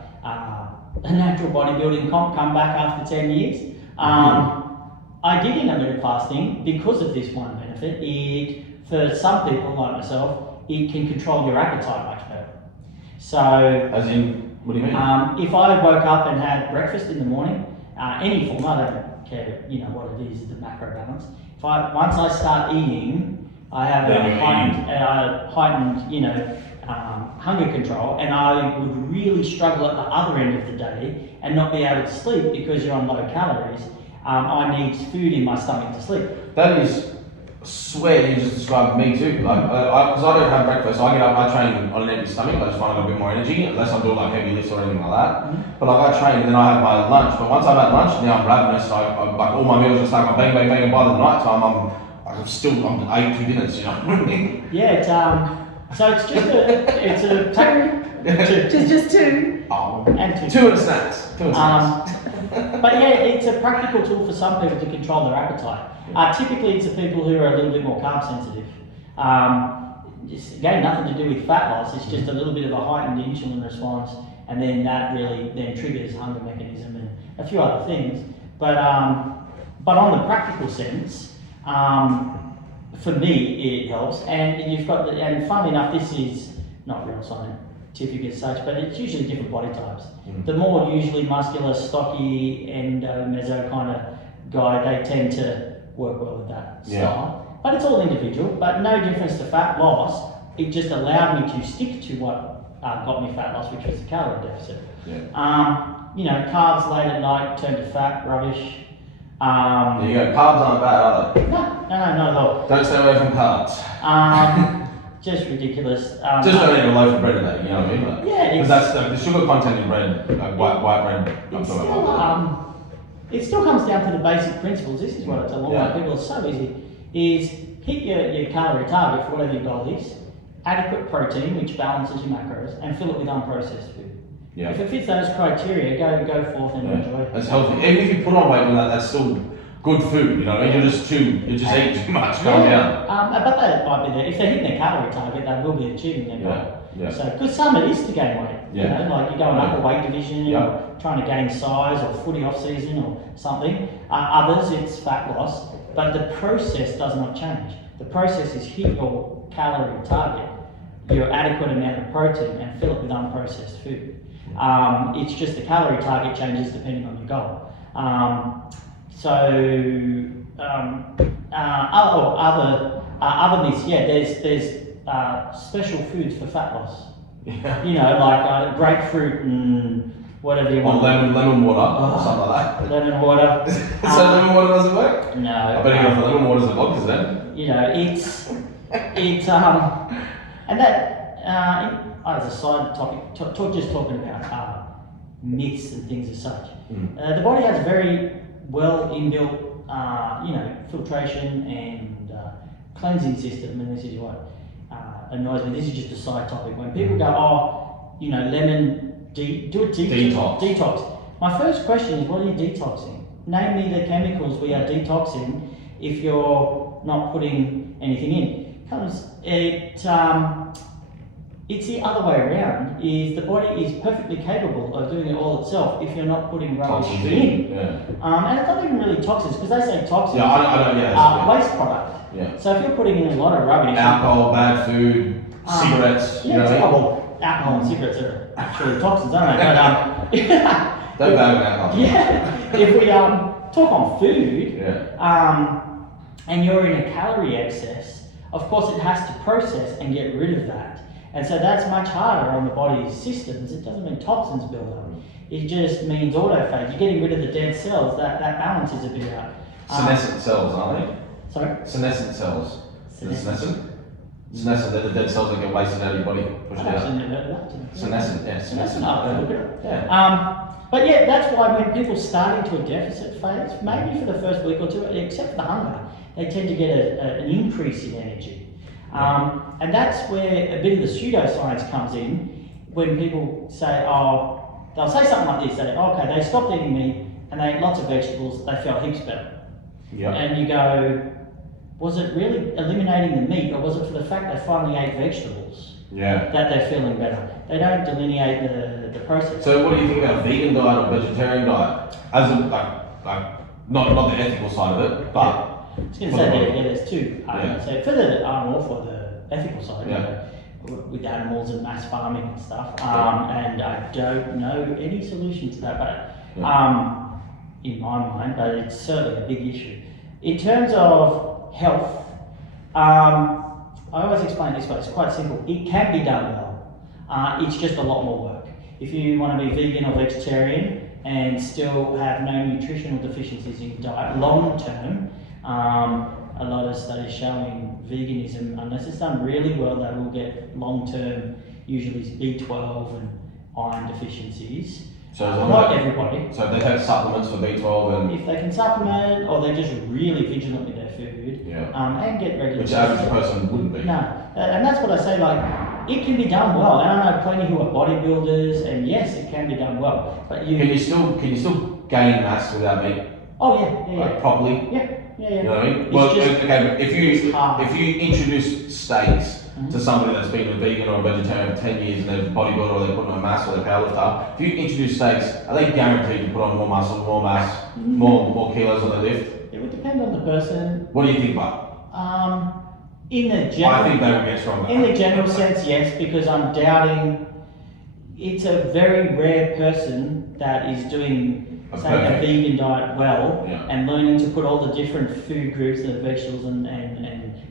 natural bodybuilding comp, come back after 10 years, I did intermittent fasting because of this one benefit. For some people like myself, it can control your appetite much better. So, As in, what do you mean? if I woke up and had breakfast in the morning, any form, I don't care, what it is, the macro balance. Once I start eating, I have a heightened, hunger control, and I would really struggle at the other end of the day and not be able to sleep because you're on low calories. I need food in my stomach to sleep. That is, swear you just described me too. Because I don't have breakfast, I get up, I train on an empty stomach, I just find I got a bit more energy, unless I'm doing heavy lifts or anything like that. Mm-hmm. But I train and then I have my lunch, but once I've had lunch, now I'm ravenous, all my meals just bang, bang, bang, and by the night time I eat 2 dinners, you know what I mean? Yeah, so it's just Just 2. Oh. and 2 and snacks. 2 and snacks. But yeah, it's a practical tool for some people to control their appetite. Typically, it's the people who are a little bit more carb sensitive. Again, nothing to do with fat loss. It's just a little bit of a heightened insulin response, and then that really then triggers hunger mechanism and a few other things. But on the practical sense, for me, it helps. And you've got and funnily enough, this is not real scientific as such, but it's usually different body types. The more usually muscular, stocky, endo, meso kind of guy, they tend to work well with that style. But it's all individual, but no difference to fat loss. It just allowed me to stick to what got me fat loss, which was a calorie deficit. Yeah. Carbs late at night turn to fat, rubbish. There you go, carbs aren't bad, are they? No, not at all. Don't stay away from carbs. Just ridiculous. Just don't eat a loaf of bread a day, you know what I mean? Yeah, Because that's the sugar content in bread, like white bread. It still comes down to the basic principles. This is what I tell all my people, it's so easy, is hit your calorie target for whatever your goal is, adequate protein, which balances your macros, and fill it with unprocessed food. Yeah. If it fits those criteria, go forth and enjoy it. That's healthy. Even if you put on weight with that, that's still good food. You know what I mean? You're just eating too much. Calm down. But that might be if they're hitting their calorie target, they will be achieving their goal. Yeah. So, because some it is to gain weight. Yeah. You know, like you're going up a weight division, Yeah. or trying to gain size, or footy off season, or something. Others, it's fat loss, but the process does not change. The process is hit your calorie target, your adequate amount of protein, and fill it with unprocessed food. It's just the calorie target changes depending on your goal. Other myths, there's special foods for fat loss. Yeah. You know, like grapefruit and whatever you want. Lemon water or something like that. Lemon water. So lemon water doesn't work? No. I bet you go for lemon waters and vodkas then. You know, and that as a side topic, just talking about myths and things as such. The body has a very well inbuilt, filtration and cleansing system, and this is what annoys me. This is just a side topic. When people go, lemon, do a detox. My first question is, what are you detoxing? Name me the chemicals we are detoxing if you're not putting anything in. Because it's the other way around. Is the body is perfectly capable of doing it all itself if you're not putting rubbish in. And it's not even really toxins, because they say toxins. Waste product. Yeah. So if you're putting in a lot of rubbish, alcohol, bad food, cigarettes. Alcohol and cigarettes are actually toxins, aren't they? But don't bag alcohol. Yeah. If we talk on food, and you're in a calorie excess, of course it has to process and get rid of that. And so that's much harder on the body's systems. It doesn't mean toxins build up. It just means autophagy. You're getting rid of the dead cells. That balances a bit out. Senescent cells, aren't they? Sorry? Senescent cells. Senescent? Senescent, they're the dead cells that get wasted out of your body. Push it out. Senescent, yeah. Senescent. But yeah, that's why when people start into a deficit phase, maybe for the first week or two, except for the hunger, they tend to get an increase in energy. And that's where a bit of the pseudoscience comes in, when people say, they'll say something like this, they stopped eating meat and they ate lots of vegetables, they felt heaps better. Yep. And you go, was it really eliminating the meat, or was it for the fact they finally ate vegetables that they're feeling better? They don't delineate the process. So what do you think about vegan diet or vegetarian diet? As in, not the ethical side of it, but... I was going to say, there's two. So for I'm all for the ethical side, with animals and mass farming and stuff. And I don't know any solution to that, but in my mind, but it's certainly a big issue. In terms of health, I always explain it this way. It's quite simple. It can be done well. It's just a lot more work. If you want to be vegan or vegetarian and still have no nutritional deficiencies in your diet long term, a lot of studies showing veganism, unless it's done really well, they will get long-term, usually B12 and iron deficiencies. So not everybody. So they take supplements for B12 and... If they can supplement, or they're just really vigilant with their food, and get regular... Which average person wouldn't be. No, and that's what I say, it can be done well. And I know plenty who are bodybuilders, and yes, it can be done well. But can you still gain mass without meat? Oh yeah. Properly? Yeah. You know what I mean? Well, if you introduce steaks to somebody that's been a vegan or a vegetarian for 10 years and they're a bodybuilder or they're putting on mass or they're powerlifter, if you introduce steaks, are they guaranteed to put on more muscle, more mass, more kilos on the lift? It would depend on the person. What do you think, Buck? In the general, I think they would get stronger. In the general sense, yes, because I'm doubting it's a very rare person that is doing say a vegan diet well and learning to put all the different food groups, the vegetables and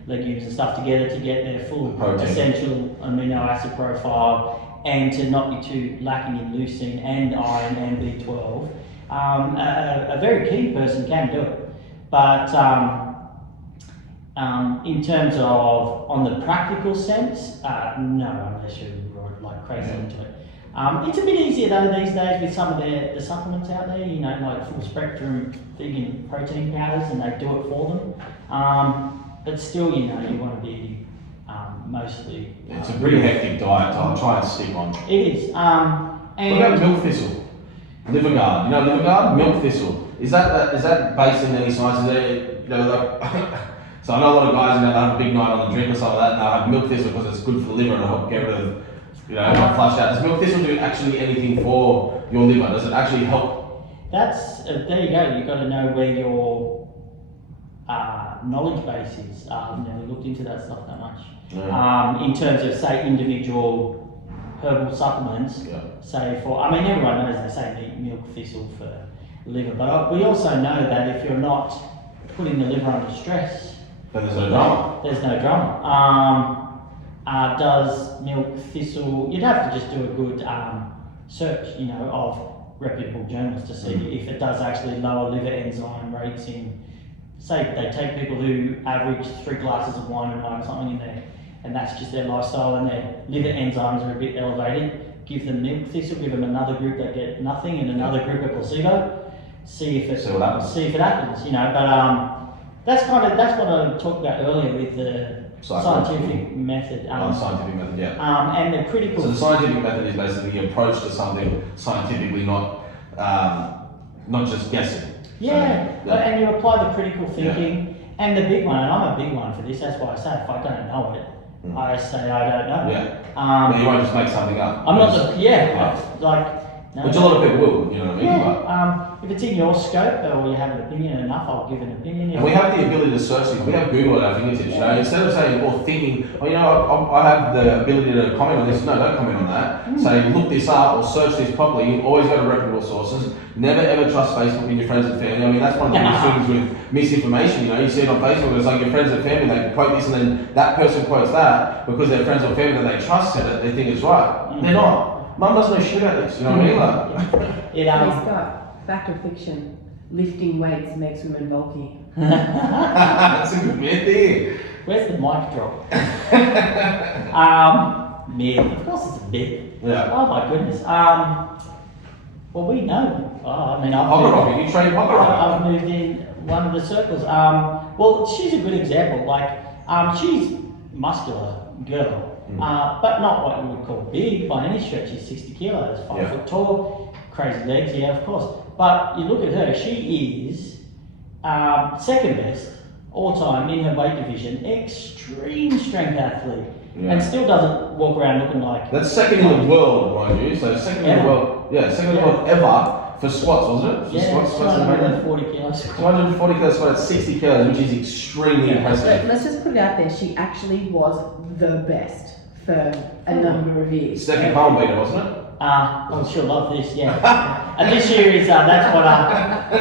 legumes and stuff together to get their full essential amino acid profile and to not be too lacking in leucine and iron and B12. A very keen person can do it, but in terms of on the practical sense, no, unless you're like crazy into it. It's a bit easier though these days with some of the supplements out there, like full spectrum vegan protein powders, and they do it for them. But still, you want to be mostly. It's a pretty hectic diet to try and stick on. It is. And what about milk thistle? Liver guard. You know liver guard? Milk thistle. Is that based in any science? Is there, you know, like, so I know a lot of guys, you know, they have a big night on the drink or something like that, and they'll have milk thistle because it's good for the liver and help get rid of, you know, not flush out. Does milk thistle do actually anything for your liver? Does it actually help? That's, there you go, you've got to know where your knowledge base is. I've never looked into that stuff that much. Yeah. In terms of, say, individual herbal supplements, say for, I mean, everyone knows they say eat milk thistle for liver, but we also know that if you're not putting the liver under stress, then there's no drama. There's no drama. Does milk thistle, you'd have to just do a good search, you know, of reputable journals to see if it does actually lower liver enzyme rates in, say they take people who average 3 glasses of wine a night or something in there, and that's just their lifestyle and their liver enzymes are a bit elevated, give them milk thistle, give them another group that get nothing and another group a placebo, see if it happens, you know, but that's what I talked about earlier with the scientific method. Scientific method, yeah. And the critical. So the scientific method is basically the approach to something scientifically, not just guessing. Yeah, so, and you apply the critical thinking, and the big one, and I'm a big one for this, that's why I say if I don't know it, I say I don't know. Yeah. You won't just make something up. I'm not like. No, which a lot of people will, you know what I mean? Yeah, if it's in your scope or you have an opinion enough, I'll give an opinion. And we have the ability to search things. We have Google at our fingertips, you know. Instead of saying or thinking, oh, you know, I have the ability to comment on this. No, don't comment on that. Say, look this up or search this properly. You always go to reputable sources. Never ever trust Facebook and your friends and family. I mean, that's one of the big things with misinformation. You know, you see it on Facebook. It's like your friends and family. They quote this, and then that person quotes that because their friends or family that they trust said it. They think it's right. They're not. Mum doesn't know shit about this, you know what I mean? He's got fact or fiction. Lifting weights makes women bulky. That's a good myth there. Where's the mic drop? Myth. Of course it's a myth. Yeah. Oh my goodness. Well, we know. I mean, you train pocket rocket. I've moved in one of the circles. Well, she's a good example. Like, she's muscular girl. But not what you would call big by any stretch. She's 60 kilos, 5 foot tall, crazy legs, yeah, of course. But you look at her, she is second best all time in her weight division, extreme strength athlete, and still doesn't walk around looking like. That's second in the world, mind you. So second in the world, second in the world ever for squats, wasn't it? For squats, 240 kilos. 240 kilos squat at 60 kilos, which is extremely impressive. Let's just put it out there, she actually was the best for a number of years. Steffi Palm beat her, wasn't it? She'll love this, yeah. And this year is, that's what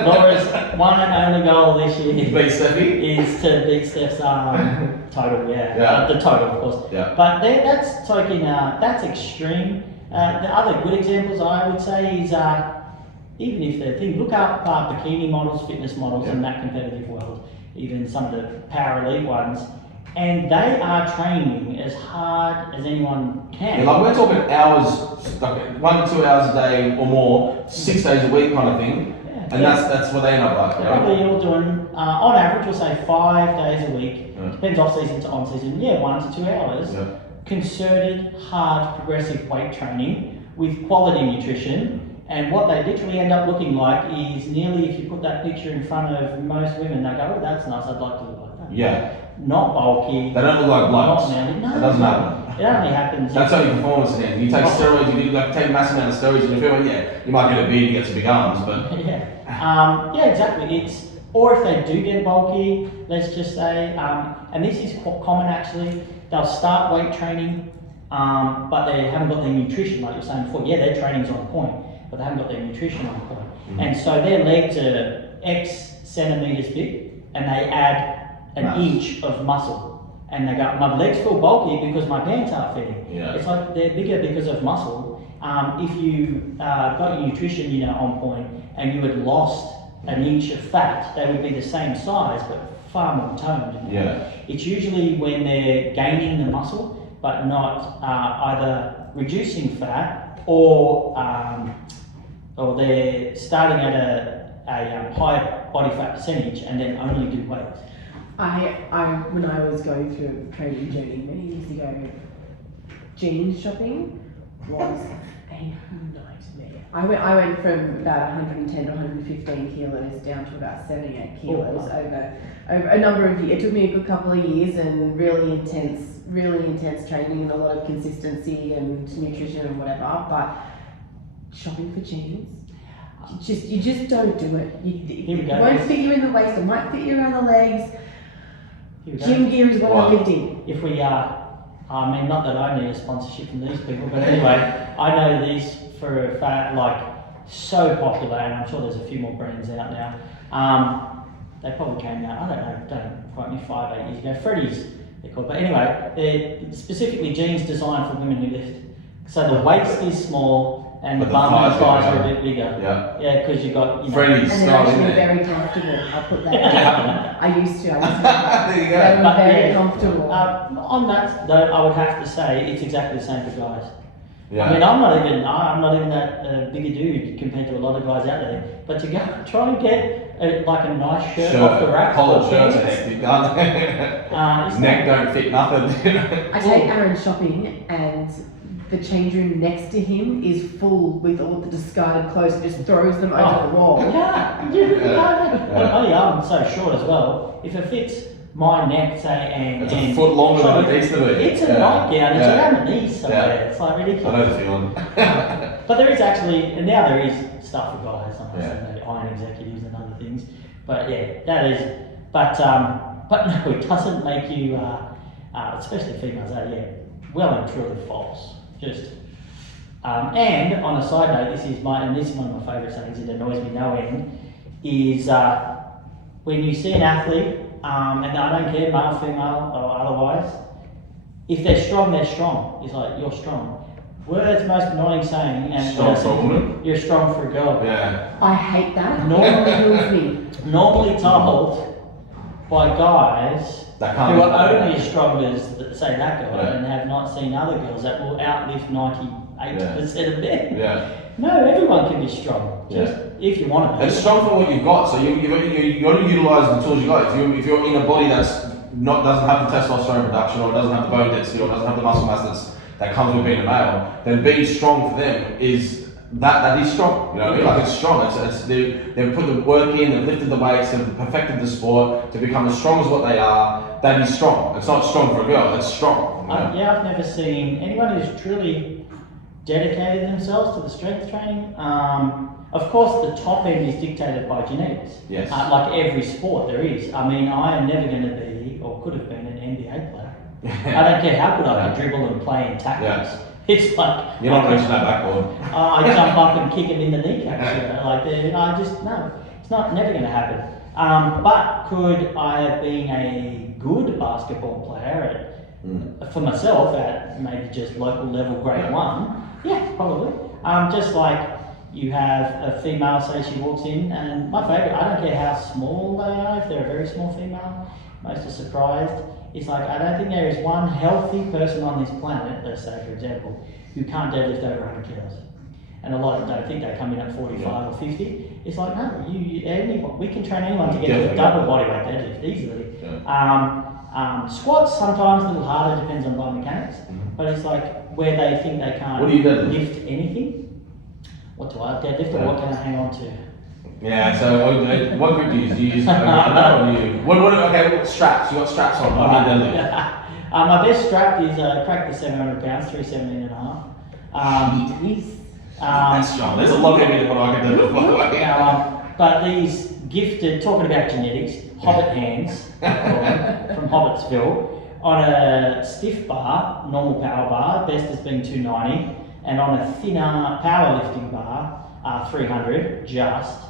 Laura's one and only goal this year beat Steffi? is to beat Steph's total, the total, of course. Yeah. But that's talking, that's extreme. The other good examples I would say is, even if they're things, look up bikini models, fitness models in that competitive world, even some of the power elite ones. And they are training as hard as anyone can. Yeah, like we're talking hours, like 1 to 2 hours a day or more, 6 days a week kind of thing. And that's what they end up like, right? Probably you're doing, on average, we'll say 5 days a week. Depends off season to on season. 1 to 2 hours. Concerted, hard, progressive weight training with quality nutrition. And what they literally end up looking like is nearly, if you put that picture in front of most women, they go, oh, that's nice, I'd like to look like that. Yeah. Not bulky. They don't look like blokes. No, that doesn't happen. It only happens. That's only performance enhancing. You take steroids, you take a massive amount of steroids, and you feel like, you might get a beard, you get some big arms, but. Exactly. Or if they do get bulky, let's just say, and this is quite common actually, they'll start weight training, but they haven't got their nutrition, like you were saying before. Yeah, their training's on point, but they haven't got their nutrition on point. And so their legs are X centimeters big, and they add an inch of muscle, and they go, my legs feel bulky because my pants aren't fitting. It's like they're bigger because of muscle. If you got your nutrition, on point, and you had lost an inch of fat, they would be the same size but far more toned. It's usually when they're gaining the muscle but not either reducing fat or they're starting at a high body fat percentage and then only do weights. When I was going through a training journey many years ago, jeans shopping was a nightmare. I went from about 110 to 115 kilos down to about 78 kilos over a number of years. It took me a good couple of years and really intense training and a lot of consistency and nutrition and whatever. But shopping for jeans, you just don't do it. It won't fit you in the waist. It might fit you around the legs. Gym gear is what I lived in. If we I mean, not that I need a sponsorship from these people, but anyway, I know these for a fact, like, so popular, and I'm sure there's a few more brands out now. They probably came out, I don't know, don't quote me, 5-8 years ago. Freddy's, they're called. But anyway, they're specifically jeans designed for women who lift. So the waist is small, and the bum and the thighs are a bit bigger. Yeah, because you've got, you know. Freddy's and they're style, actually isn't it? very comfortable. I'll put that in. I used to. There you go. They were But very yeah, comfortable. On that though, I would have to say it's exactly the same for guys. Yeah. I mean, I'm not even that big a dude compared to a lot of guys out there. But to go try and get like a nice shirt off the rack, collared shirts are pants, hectic, aren't they? it's Neck not- don't fit nothing. I take Aaron shopping and the change room next to him is full with all the discarded clothes and just throws them over the wall. Yeah, I'm so short as well. If it fits my neck, say, and It's a foot longer than it needs to be. it's a nightgown. It's around the knees somewhere. It's like I ridiculous. know the feeling. But there is actually, and now there is stuff for guys, like I Yeah. said, iron executives and other things. But yeah, that is. But no, it doesn't make you, especially females, well and truly false. Just. And on a side note, this is one of my favourite sayings. It annoys me no end. Is when you see an athlete, and I don't care, male, female, or otherwise, if they're strong, they're strong. It's like, you're strong. Word's most annoying saying, and Strong for a woman? you're strong for a girl. Yeah. I hate that. Normally- Kills me. Normally told by guys That can't who be- are only as strong as, say, that girl, Yeah. and have not seen other girls that will outlift 98% of them. Yeah. No, everyone can be strong. Just if you want to be. It's strong for what you've got, so you got to utilise the tools you got. If you're in a body that's doesn't have the testosterone production, or doesn't have the bone density, or doesn't have the muscle mass that comes with being a male, then being strong for them is that is strong. You know what I mean? Like, it's strong. They've put the work in, they've lifted the weights, they've perfected the sport to become as strong as what they are. That is strong. It's not strong for a girl. It's strong. You know? I've never seen anyone who's truly dedicated themselves to the strength training. Of course, the top end is dictated by genetics. Yes. Like every sport there is. I mean, I am never going to be, or could have been, an NBA player. I don't care how good I can dribble and play in tackles. Yeah. It's like You're not reaching that backboard. I jump up and kick him in the kneecaps. You know, like no, it's never going to happen. But could I have been a good basketball player for myself at maybe just local level grade 1? Yeah, probably. Just like you have a female, say she walks in, and my favourite, I don't care how small they are, if they're a very small female, most are surprised. It's like, I don't think there is one healthy person on this planet, let's say for example, who can't deadlift over 100 kilos. And a lot of them don't think they come in at 45 or 50. It's like, no, we can train anyone to get to a double bodyweight deadlift easily. Squats sometimes a little harder, depends on biomechanics, but it's like where they think they can't What do you deadlift? lift anything. What do I deadlift, or what can I hang on to? Yeah, so what grip do you use? Do you use what straps? You got straps on. What do you deadlift? My best strap is crack the 700 pounds, 317 and a half. That's strong. There's a lot heavier than what I can do. By the way. But these gifted, talking about genetics, hobbit hands from Hobbitsville, on a stiff bar, normal power bar, best has been 290, and on a thinner powerlifting bar, 300 just,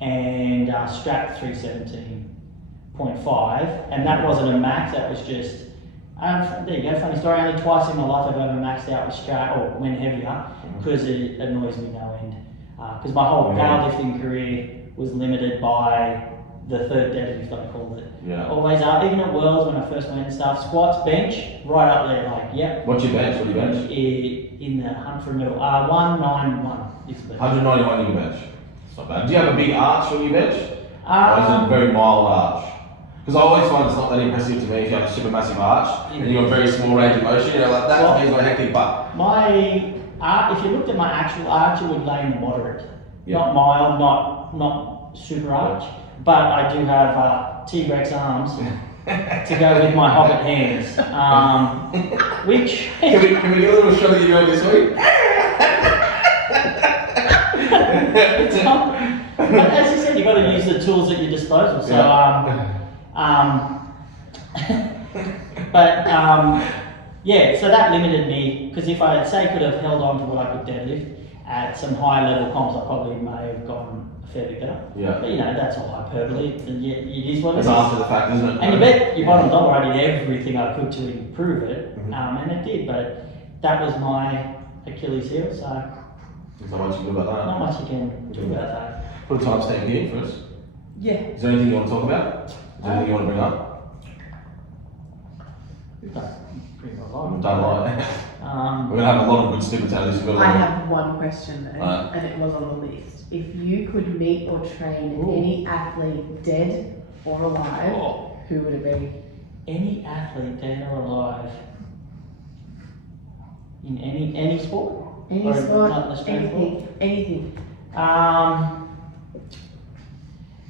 and strapped 317.5, and that wasn't a max, that was just, there you go, funny story, only twice in my life I've ever maxed out with strap, or went heavier, because it annoys me no end. Because my whole powerlifting career was limited by the third deadlift, I called it. Yeah. Always are, even at Worlds when I first went and stuff, squats, bench, right up there, like, yep. What's your bench? What do you bench? In the hunt for a medal, 191 is the bench. 191 you bench. It's not bad. Do you have a big arch when you bench? Or is it a very mild arch? Because I always find it's not that impressive to me if you have a super massive arch and you've got a very small range of motion. You know, like that to me is not hectic, but. if you looked at my actual arch, it would lay in the moderate. Yeah. Not mild, not super arch. But I do have T-Rex arms to go with my Hobbit hands. Which... Can we get a little shot of you going this week? But as you said, you've got to use the tools at your disposal. So, yeah, so that limited me, because if I say could have held on to what I could deadlift at some high level comps, I probably may have gone a fair bit better. Yeah. But that's all hyperbole, and yet it is what it It's is. after the fact, isn't it? And you bet your bottom dollar I did everything I could to improve it, and it did, but that was my Achilles heel, so There's not much you can do about that. not much you can do about that. Put a timestamp here for us. Yeah. Is there anything you want to talk about? Is there anything you want to bring up? We've done pretty well. Don't lie. We're going to have a lot of good snippets out of this. I have one question though, Right. and it was on the list. If you could meet or train any athlete, dead or alive, who would it be? Any athlete, dead or alive, in any sport? Any Or sport, not Australian anything.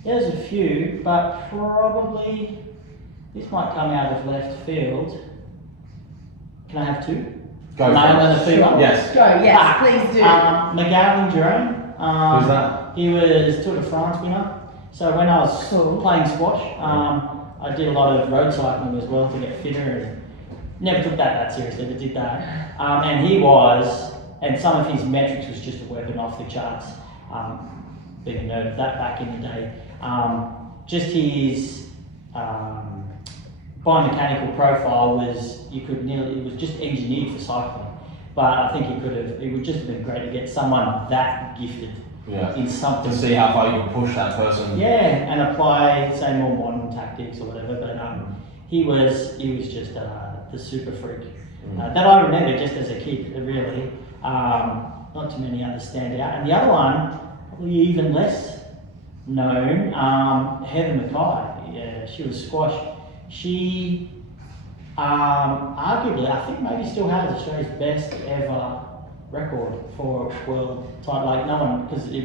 There's a few, but probably this might come out of left field. Can I have two? Go Male for and a it. female? Yes. Go, yes, please do. McGowan Jerome. Who's that? He was Tour de France winner. So when I was Cool. playing squash, I did a lot of road cycling as well to get fitter, and never took that seriously, but did that. And he was, and some of his metrics was just a weapon off the charts. Being a nerd of that back in the day. Just his biomechanical profile was, it was just engineered for cycling. But I think it would just have been great to get someone that gifted in something. To see how far you can push that person. Yeah, and apply, say, more modern tactics or whatever. But he was just the super freak that I remember just as a kid, really. Not too many others stand out. And the other one, probably even less known, Heather Mackay. Yeah, she was squash. She arguably, I think maybe still has Australia's best ever record for world title. Like no one, because it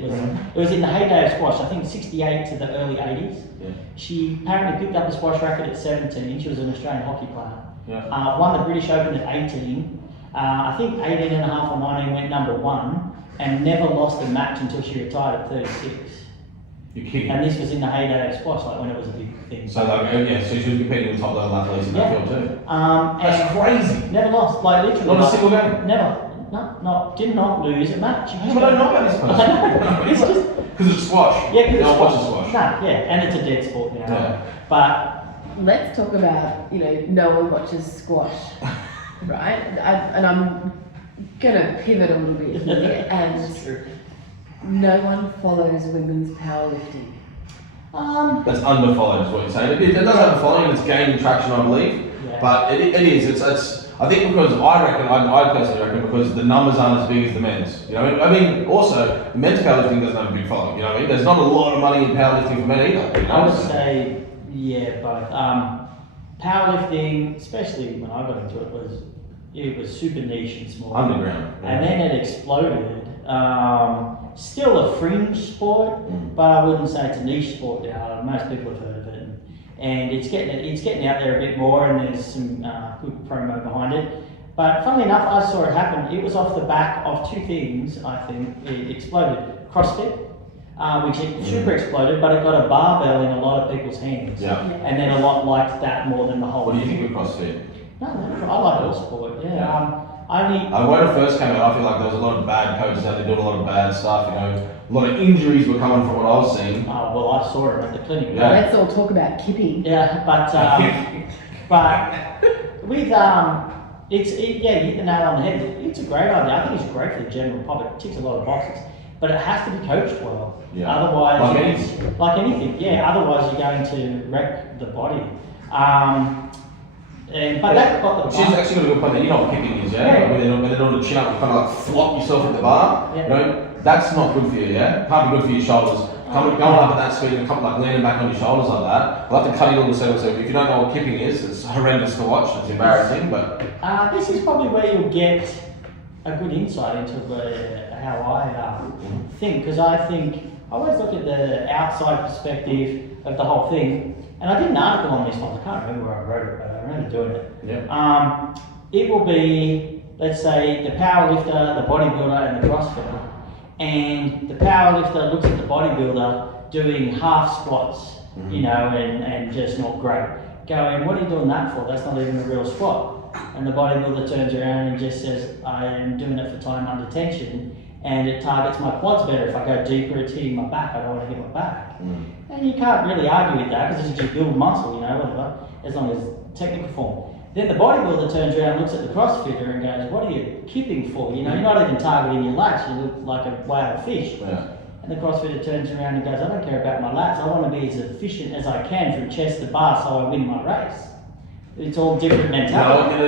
was in the heyday of squash. I think 68 to the early 80s. Yeah. She apparently picked up a squash racket at 17. She was an Australian hockey player. Yeah. Won the British Open at 18. I think 18 and a half or 19 went number one, and never lost a match until she retired at 36. You're kidding. And this was in the heyday of squash, like when it was a big thing. So she was competing with top level athletes in that field too. That's crazy. Never lost, like literally. Not a single game. Never. Did not lose a match. I don't know about this person. I know. It's just because it's squash. yeah, because No one watches squash. No, yeah, and it's a dead sport, Yeah. But Let's talk about, no one watches squash, right? And I'm gonna pivot a little bit here, and no one follows women's powerlifting. That's underfollowed is what you're saying. It does have a following, it's gaining traction, I believe. Yeah. But it is. It's. I think because I personally reckon because the numbers aren't as big as the men's. I mean, also men's powerlifting doesn't have a big following. There's not a lot of money in powerlifting for men either. I would say, yeah, both. Powerlifting, especially when I got into it was super niche and small. Underground. Yeah. And then it exploded. Still a fringe sport, but I wouldn't say it's a niche sport now. Most people have heard of it, and it's getting out there a bit more, and there's some good promo behind it. But funnily enough, I saw it happen. It was off the back of two things. I think it exploded: CrossFit, which it super exploded, but it got a barbell in a lot of people's hands. Yeah. And then a lot liked that more than the whole. What do you think of CrossFit? No, I like all sport. Yeah. When it first came out, I feel like there was a lot of bad coaches out there doing a lot of bad stuff. A lot of injuries were coming from what I was seeing. well, I saw it at the clinic. Yeah. Let's all talk about kipping. Yeah, but with you hit the nail on the head. It's a great idea. I think it's great for the general public. It ticks a lot of boxes, but it has to be coached well. Yeah. Otherwise, Like anything. Yeah. Otherwise, you're going to wreck the body. But that got the She's actually got a good point there. You know what kipping is, yeah? Yeah. When they're doing the chin up, you kind of like flop yourself at the bar. Yeah. That's not good for you, yeah? Can't be good for your shoulders. Going up at that speed and like leaning back on your shoulders like that. I'll have to cut you all the circle. So if you don't know what kipping is, it's horrendous to watch. It's embarrassing, but this is probably where you'll get a good insight into how I think, because I always look at the outside perspective of the whole thing. And I did an article on this once. I can't remember where I wrote it, but I remember doing it. Yeah. It will be, let's say, the power lifter, the bodybuilder, and the CrossFitter. And the power lifter looks at the bodybuilder doing half squats, you know, and just not great. Going, what are you doing that for? That's not even a real squat. And the bodybuilder turns around and just says, I am doing it for time under tension, and it targets my quads better. If I go deeper, it's hitting my back. I don't want to hit my back. And you can't really argue with that, because it's just build muscle, you know, whatever, as long as technical form. Then the bodybuilder turns around and looks at the CrossFitter and goes, what are you kipping for? You know, you're not even targeting your lats, you look like a whale of fish. Yeah. And the CrossFitter turns around and goes, I don't care about my lats, I want to be as efficient as I can from chest to bar so I win my race. It's all different mentality. I had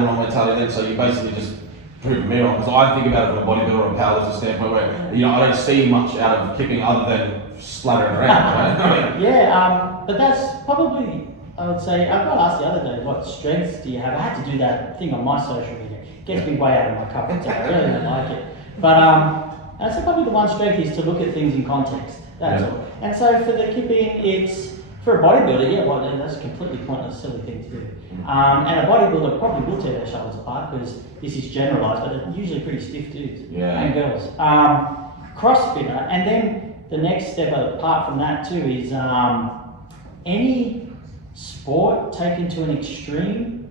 the wrong mentality then, so you basically just proved me wrong, because I think about it from a bodybuilder or a powerlifter standpoint where, you know, I don't see much out of kipping other than slattering around, right? Yeah, but that's probably, I would say, I got asked the other day, what strengths do you have? I had to do that thing on my social media. It gets me way out of my comfort zone, I really don't like it. But I'd say probably the one strength is to look at things in context, that's all. And so for the kipping, it's, for a bodybuilder, yeah, well, that's a completely pointless, silly thing to do. And a bodybuilder probably will tear their shoulders apart, because this is generalised, but they're usually pretty stiff dudes and girls. CrossFitter, and then the next step apart from that too is any sport taken to an extreme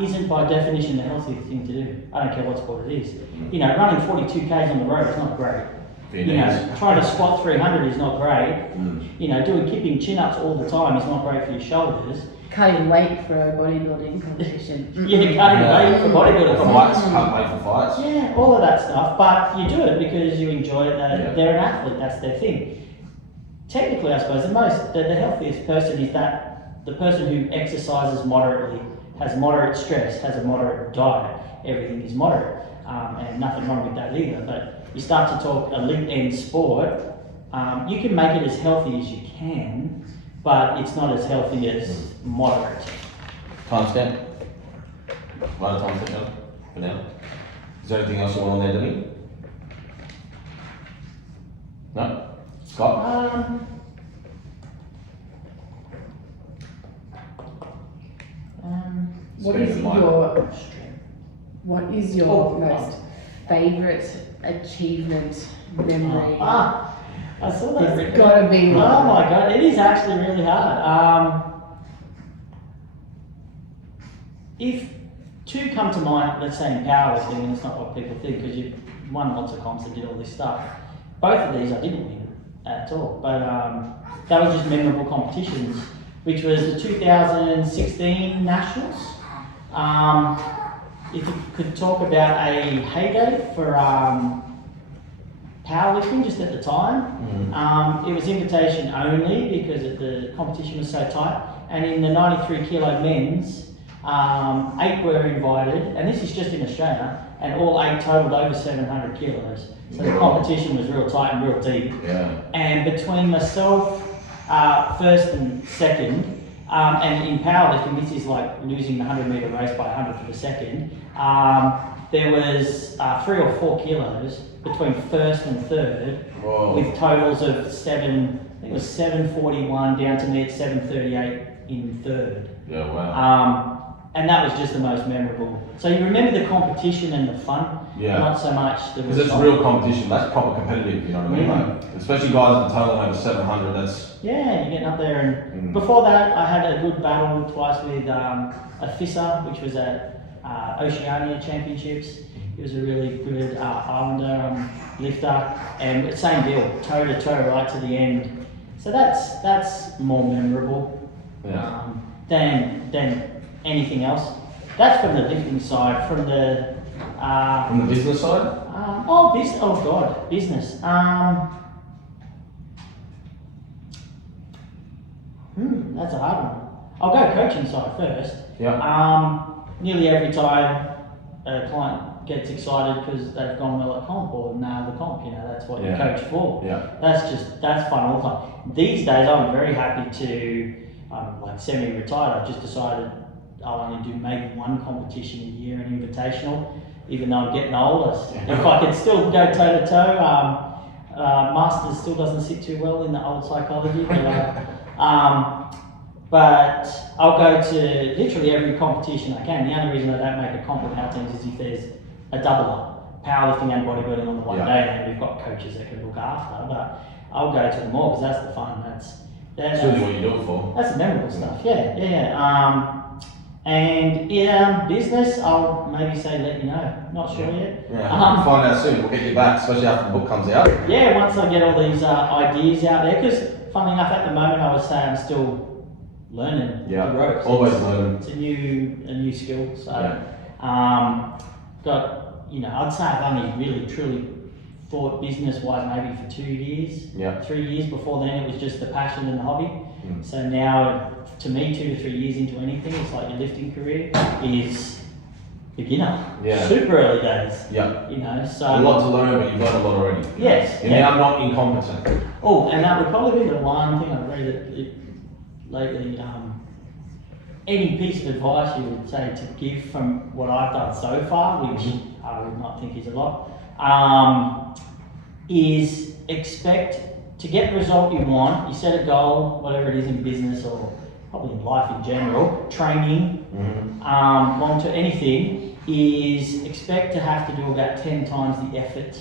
isn't by definition the healthiest thing to do. I don't care what sport it is. You know, running 42 Ks on the road is not great. You know, trying to squat 300 is not great. You know, doing kipping chin-ups all the time is not great for your shoulders. Cutting weight for a bodybuilding competition. Cutting weight for bodybuilding competition. Cut weight for fights. Yeah, all of that stuff. But you do it because you enjoy it. They're an athlete. That's their thing. Technically, I suppose the healthiest person is that the person who exercises moderately, has moderate stress, has a moderate diet. Everything is moderate, and nothing wrong with that either. But you start to talk elite end sport, you can make it as healthy as you can, but it's not as healthy as moderate. Timestamp. Right, a timestamp for now. Is there anything else you want on there, Debbie? No? Scott? What is your most favourite achievement memory? I saw that. It's gotta be one. Oh my god, it is actually really hard. If two come to mind, let's say in powerlifting, and it's not what people think, because you've won lots of comps and did all this stuff. Both of these I didn't win at all, but that was just memorable competitions, which was the 2016 Nationals. If you could talk about a heyday for powerlifting just at the time, it was invitation only because the competition was so tight, and in the 93 kilo men's, 8 were invited, and this is just in Australia, and all 8 totaled over 700 kilos. So the competition was real tight and real deep. And between myself, first and second, and in powerlifting, this is like losing the 100-meter race by 100 for the second. There was 3 or 4 kilos between first and third, with totals of 741 down to me at 738 in third. Yeah, wow. And that was just the most memorable. So you remember the competition and the fun, not so much the because it's real competition. That's proper competitive. You know what I mean? Like, especially guys that total over 700. That's you're getting up there. And before that, I had a good battle twice with a FISA, which was at Oceania Championships. He was a really good Islander lifter, and same deal, toe to toe right to the end. So that's more memorable than anything else. That's from the lifting side. From the business side. Business. That's a hard one. I'll go coaching side first. Nearly every time a client gets excited because they've gone well at comp or nailed the comp, that's what you coach for. That's fun all the time. These days I'm very happy to, I'm like semi-retired, I've just decided I'll only do maybe one competition a year, an invitational. even though I'm getting older. If I could still go toe to toe, Masters still doesn't sit too well in the old psychology, but I'll go to literally every competition I can. The only reason I don't make a comp with our teams is if there's a double powerlifting and bodybuilding on the one day, and we've got coaches that can look after. But I'll go to them all because that's the fun. That's really what you do it for. That's the memorable stuff. And business, I'll maybe say let you know. Not sure yet. Yeah, we'll find out soon. We'll get you back, especially after the book comes out. Yeah, once I get all these ideas out there, because funny enough, at the moment I would say I'm still learning the ropes. Always learning. It's a new skill. So, I'd say I've only really truly thought business-wise maybe for 2 years, 3 years. Before then, it was just the passion and the hobby. So now, to me, 2 to 3 years into anything, it's like your lifting career is beginner. Super early days. So a lot to learn, but you've learned a lot already. Yes. And now I'm not incompetent. Oh, and that would probably be the one thing I've read lately. Any piece of advice you would say to give from what I've done so far, which I would not think is a lot, is expect to get the result you want. You set a goal, whatever it is in business or probably in life in general, training, long-term, anything, is expect to have to do about 10 times the effort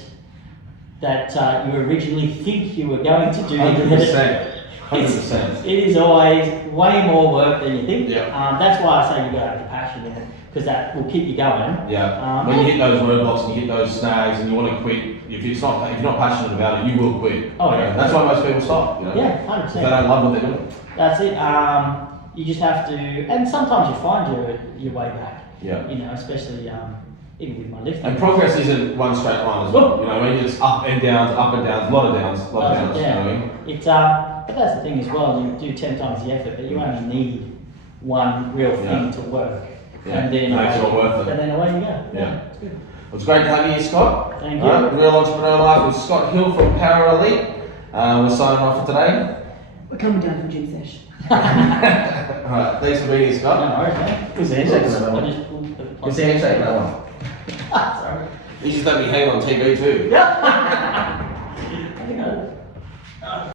that you originally think you were going to do. 100%. 100%. It is always way more work than you think. Yeah. That's why I say you've got to have the passion in it, because that will keep you going. When you hit those roadblocks and you hit those snags and you want to quit, if you're not passionate about it, you will quit. That's why most people stop. 100%. They don't love what they're doing. That's it. You just have to, and sometimes you find your way back. Especially even with my lifting. And progress isn't one straight line as well. It's up and downs, a lot of downs, You know what I mean? It's but that's the thing as well. You do 10 times the effort, but you only need one real thing to work. And then makes it all worth it. And then away you go. It's good. Well, it's great to have you here, Scott. Thank you. Real Entrepreneur Life with Scott Hill from Power Elite. We're signing off for today. We're coming down for gym session. Alright, thanks for being here, Scott. No worries, man. Who's the handshake on that one? Who's the handshake on that one? Sorry. You just let me hang on TV too. I think I